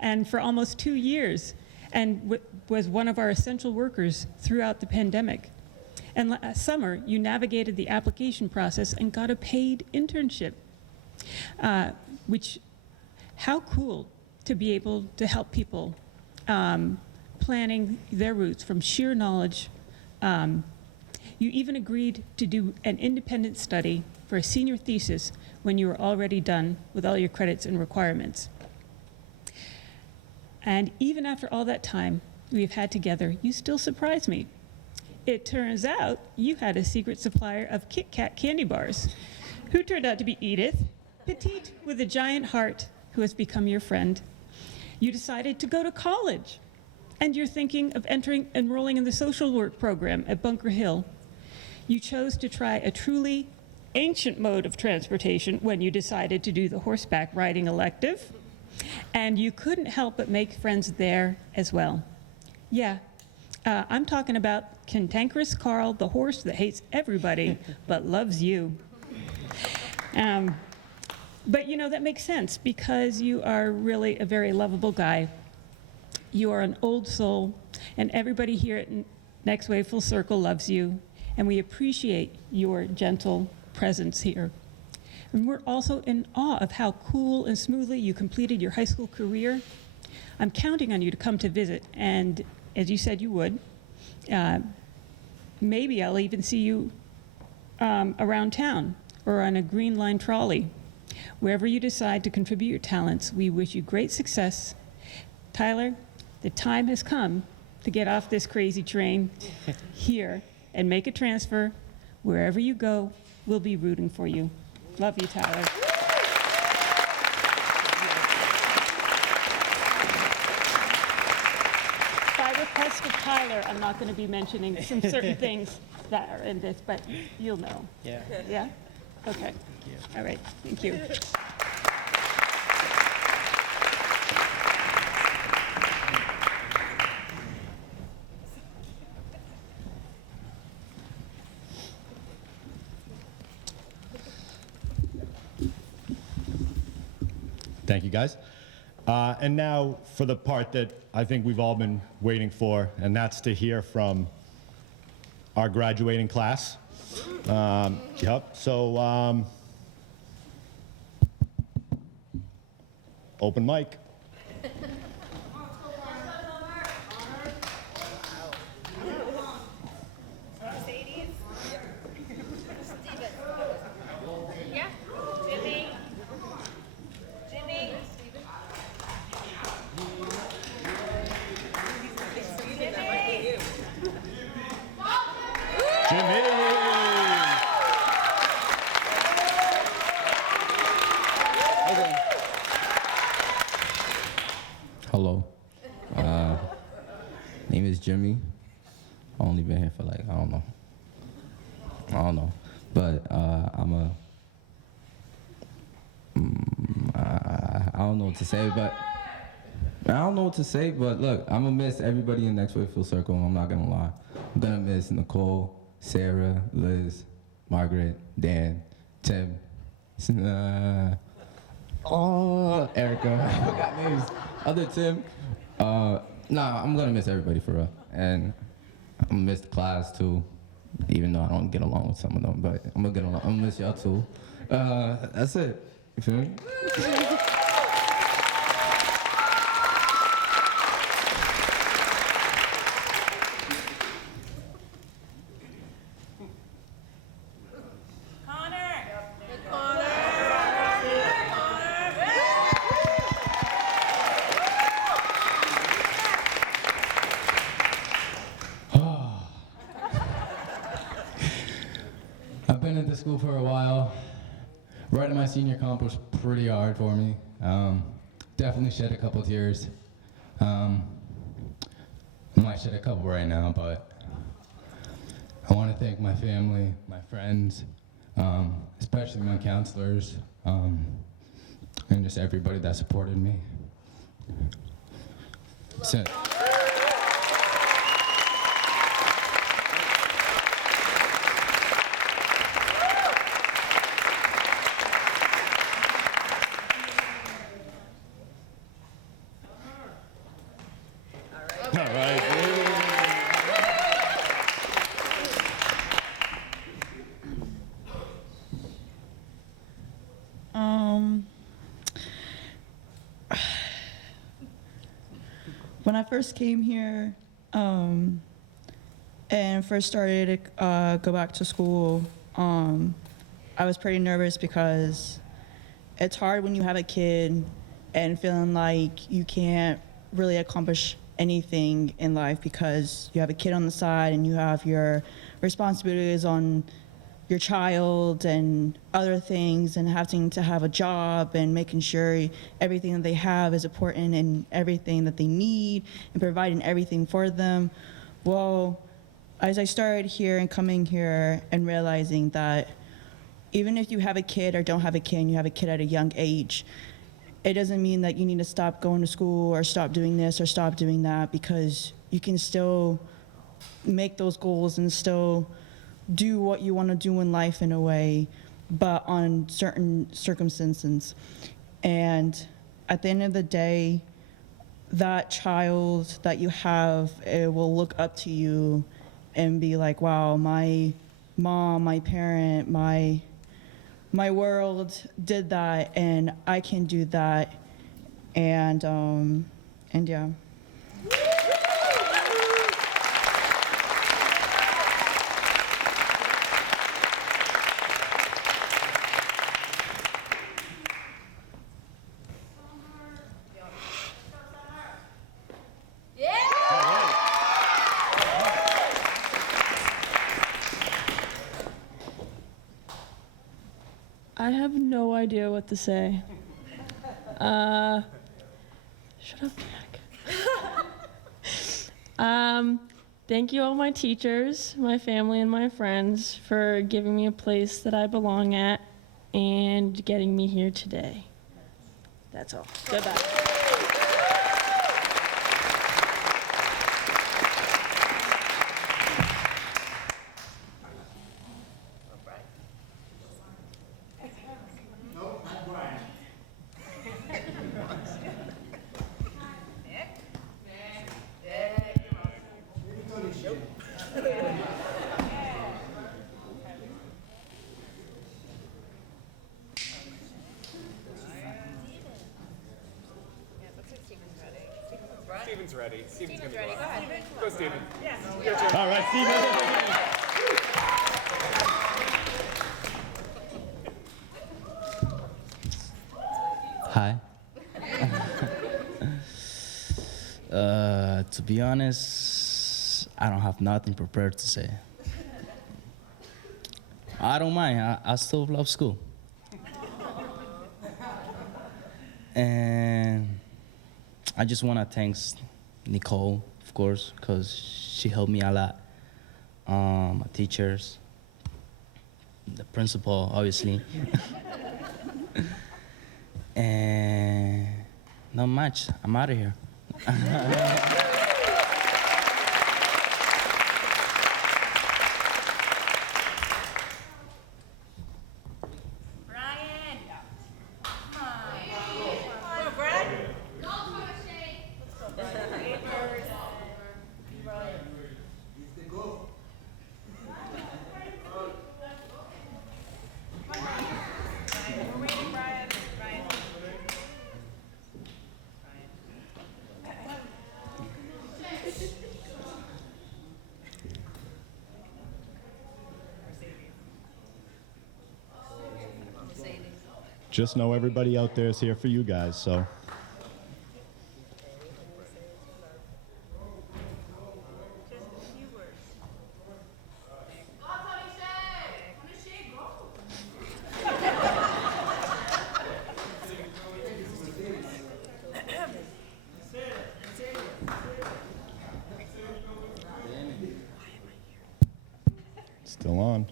And for almost 2 years, and was one of our essential workers throughout the pandemic. And last summer, you navigated the application process and got a paid internship, how cool to be able to help people planning their routes from sheer knowledge. You even agreed to do an independent study for a senior thesis when you were already done with all your credits and requirements. And even after all that time we've had together, you still surprise me. It turns out you had a secret supplier of Kit Kat candy bars, who turned out to be Edith, petite with a giant heart, who has become your friend. You decided to go to college, and you're thinking of enrolling in the social work program at Bunker Hill. You chose to try a truly ancient mode of transportation when you decided to do the horseback riding elective, and you couldn't help but make friends there as well. Yeah, I'm talking about Cantankerous Carl, the horse that hates everybody but loves you. But you know, that makes sense because you are really a very lovable guy. You are an old soul, and everybody here at Next Wave Full Circle loves you, and we appreciate your gentle presence here. And we're also in awe of how cool and smoothly you completed your high school career. I'm counting on you to come to visit, and as you said you would, maybe I'll even see you around town or on a Green Line trolley. Wherever you decide to contribute your talents, we wish you great success. Tyler, the time has come to get off this crazy train here and make a transfer. Wherever you go, we'll be rooting for you. Love you, Tyler. By request of Tyler, I'm not going to be mentioning some certain things that are in this, but you'll know. Yeah. Yeah? Okay. All right. Thank you. Thank you, guys. And now for the part that I think we've all been waiting for, and that's to hear from our graduating class. So open mic. Hello. Name is Jimmy. I've only been here for like, I don't know. But I'm a, I don't know what to say, but look, I'm gonna miss everybody in Next Wave Full Circle, I'm not gonna lie. I'm gonna miss Nicole, Sarah, Liz, Margaret, Dan, Tim, Erica, I forgot names. Other Tim. I'm gonna miss everybody for real. And I'm gonna miss the class too, even though I don't get along with some of them, but I'm gonna get along. I'm gonna miss y'all too. That's it. You feel me? I've been at this school for a while. Writing my senior comp was pretty hard for me. Definitely shed a couple tears. I might shed a couple right now, but I want to thank my family, my friends, especially my counselors, and just everybody that supported me. That's it. All right. When I first came here and first started to go back to school, I was pretty nervous because it's hard when you have a kid and feeling like you can't really accomplish anything in life because you have a kid on the side and you have your responsibilities on your child and other things, and having to have a job and making sure everything that they have is important and everything that they need and providing everything for them. Well, as I started here and coming here and realizing that even if you have a kid or don't have a kid and you have a kid at a young age, it doesn't mean that you need to stop going to school or stop doing this or stop doing that, because you can still make those goals and still do what you want to do in life in a way, but on certain circumstances. And at the end of the day, that child that you have, it will look up to you and be like, wow, my mom, my parent, my world did that, and I can do that. And yeah. I have no idea what to say. Shut up, Jack. Thank you all my teachers, my family, and my friends for giving me a place that I belong at and getting me here today. That's all. Goodbye. Steven's ready. Steven's ready. Go ahead. Go, Steven. Yes. All right, Steven. Hi. To be honest, I don't have nothing prepared to say. I don't mind. I still love school. And I just want to thank Nicole, of course, because she helped me a lot. My teachers, the principal, obviously. And not much. I'm out of here. Just know everybody out there is here for you guys, so. Still on.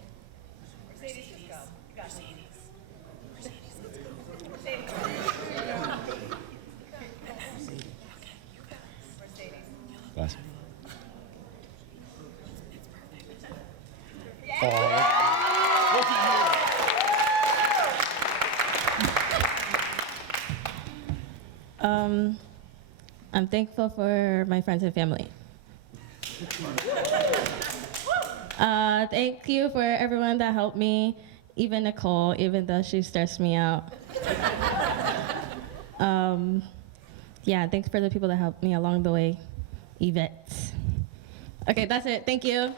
Class. Oh, look at I'm thankful for my friends and family. Thank you for everyone that helped me, even Nicole, even though she stressed me out. Yeah, thanks for the people that helped me along the way. Yvette. Okay, that's it. Thank you.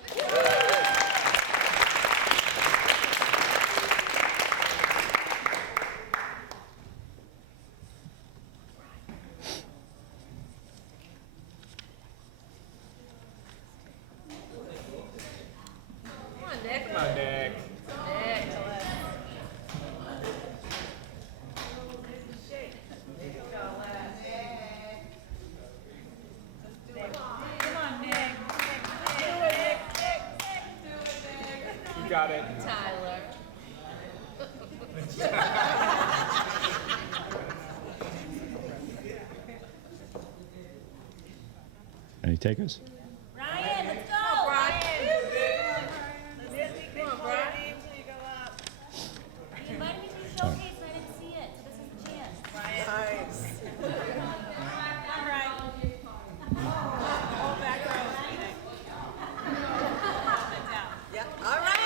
You got it. Any takers? Ryan, let's go. Brian. Come on, Brian. You invited me to the showcase and I didn't see it. This is the chance. Brian. Nice. All right. All back row. Yeah. All right.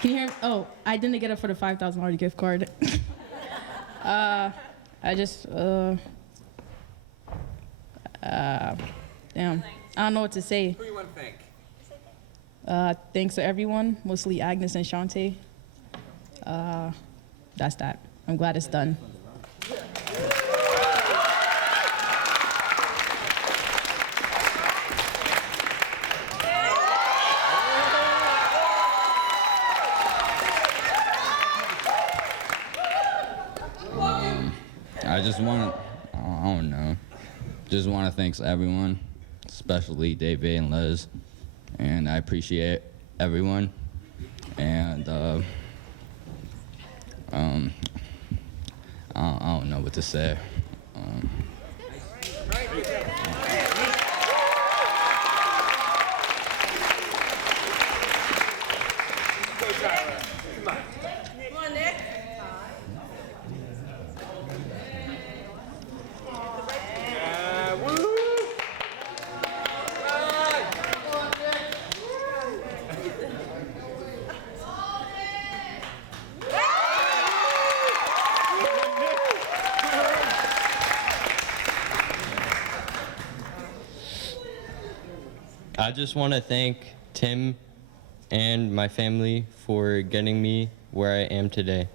Can you hear me? Oh, I didn't get it for the $5,000 gift card. I just, damn. I don't know what to say. Who do you want to thank? Thanks to everyone, mostly Agnes and Shantae. That's that. I'm glad it's done. I just want to, I don't know, just want to thank everyone, especially David and Liz, and I appreciate everyone, and I don't know what to say. Come on, Nick. I just want to thank Tim and my family for getting me where I am today.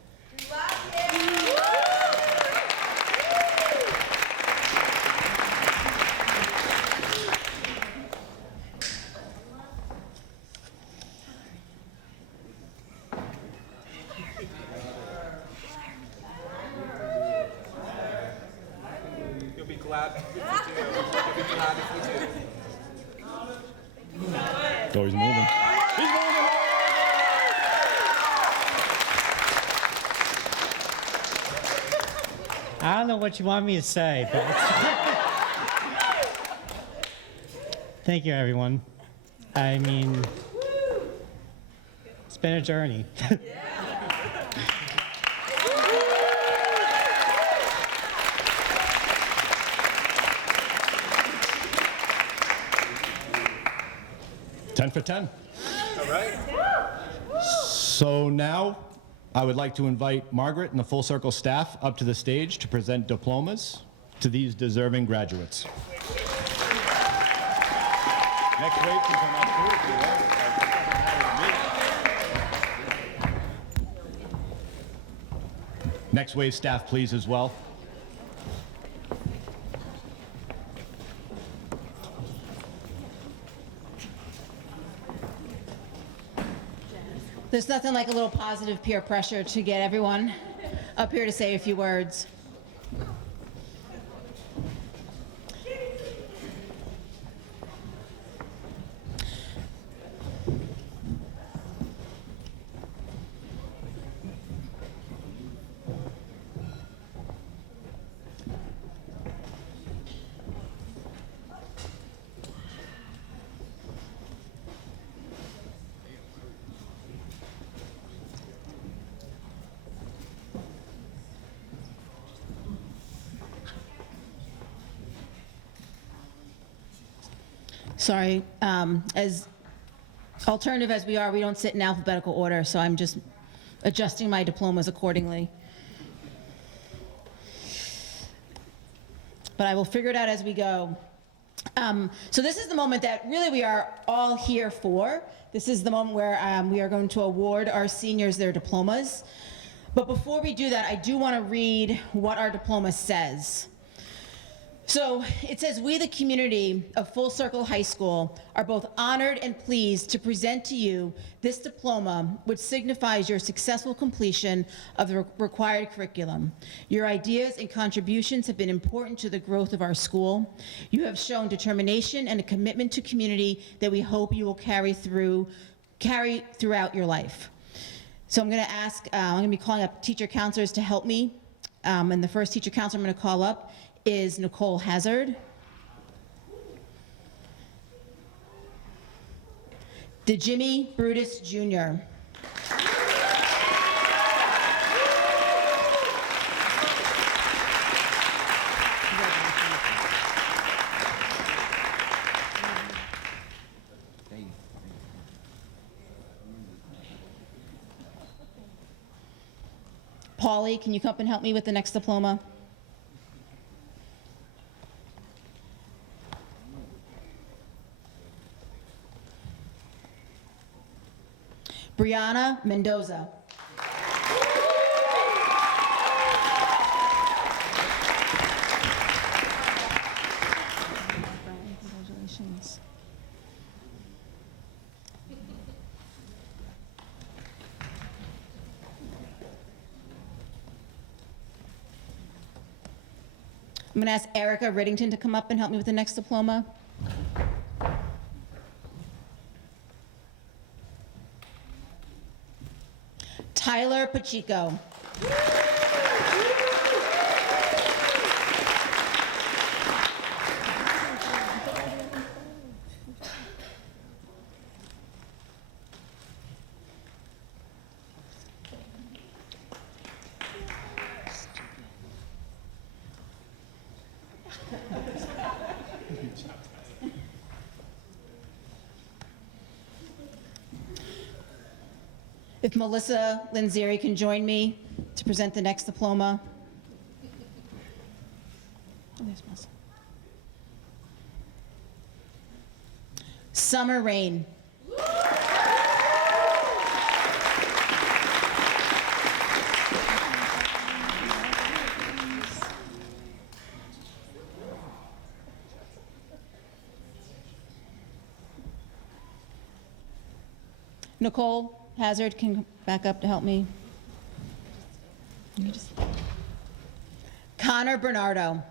You'll be glad if you do. You'll be glad if you do. Oh, he's moving. He's moving! I don't know what you want me to say, but thank you, everyone. I mean, it's been a journey. Ten for 10. All right. So now, I would like to invite Margaret and the Full Circle staff up to the stage to present diplomas to these deserving graduates. Next wave can come up too if you want. Next wave staff, please, as well. There's nothing like a little positive peer pressure to get everyone up here to say a few words. Sorry, as alternative as we are, we don't sit in alphabetical order, so I'm just adjusting my diplomas accordingly. but I will figure it out as we go. So this is the moment that really we are all here for. This is the moment where we are going to award our seniors their diplomas. But before we do that, I do want to read what our diploma says. So it says, we, the community of Full Circle High School, are both honored and pleased to present to you this diploma, which signifies your successful completion of the required curriculum. Your ideas and contributions have been important to the growth of our school. You have shown determination and a commitment to community that we hope you will carry throughout your life. So I'm going to be calling up teacher counselors to help me. And the first teacher counselor I'm going to call up is Nicole Hazard. The Jimmy Brutus Jr. Polly, can you come up and help me with the next diploma? Brianna Mendoza. Congratulations. I'm going to ask Erica Riddington to come up and help me with the next diploma. Tyler Pacheco. If Melissa Linzeri can join me to present the next diploma. Summer Rain. Nicole Hazard can back up to help me. Connor Bernardo.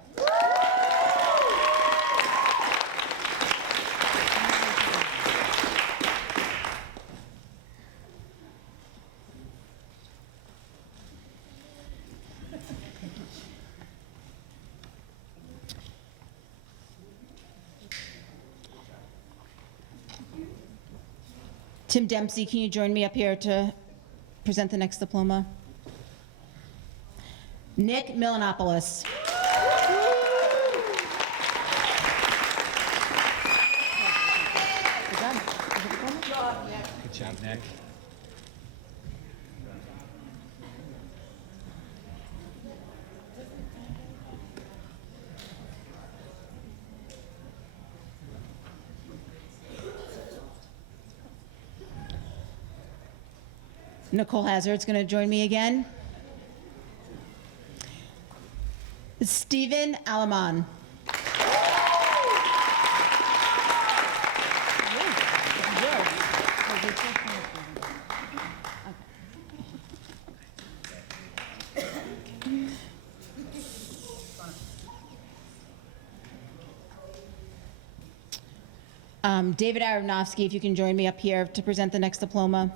Tim Dempsey, can you join me up here to present the next diploma? Nick Milanopoulos. Good job, Nick. Nicole Hazard's going to join me again. Stephen Alaman. David Aronofsky, if you can join me up here to present the next diploma.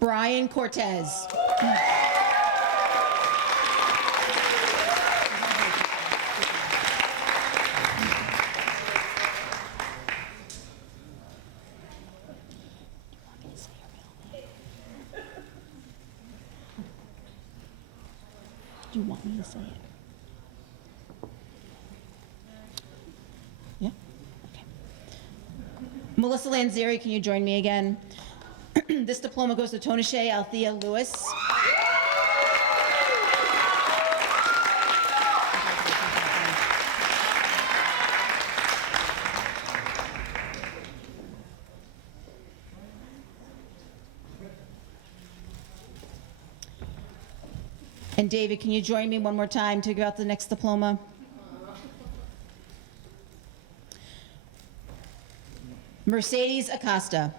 Brian Cortez. Do you want me to say it? Yeah? Okay. Melissa Lanzeri, can you join me again? This diploma goes to Tonisha Althea Lewis. And David, can you join me one more time to give out the next diploma? Mercedes Acosta.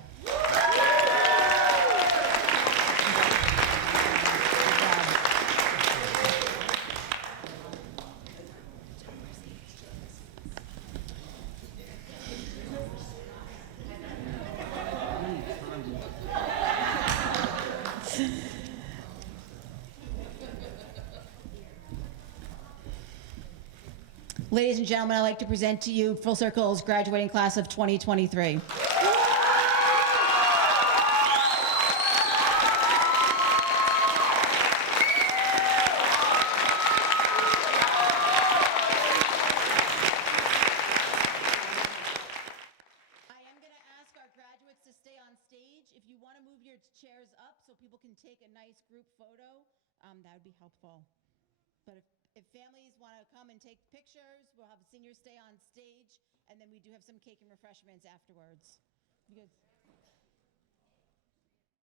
Ladies and gentlemen, I'd like to present to you Full Circle's graduating class of 2023. To stay on stage. If you want to move your chairs up so people can take a nice group photo, that would be helpful. But if families want to come and take pictures, we'll have the seniors stay on stage, and then we do have some cake and refreshments afterwards. You guys.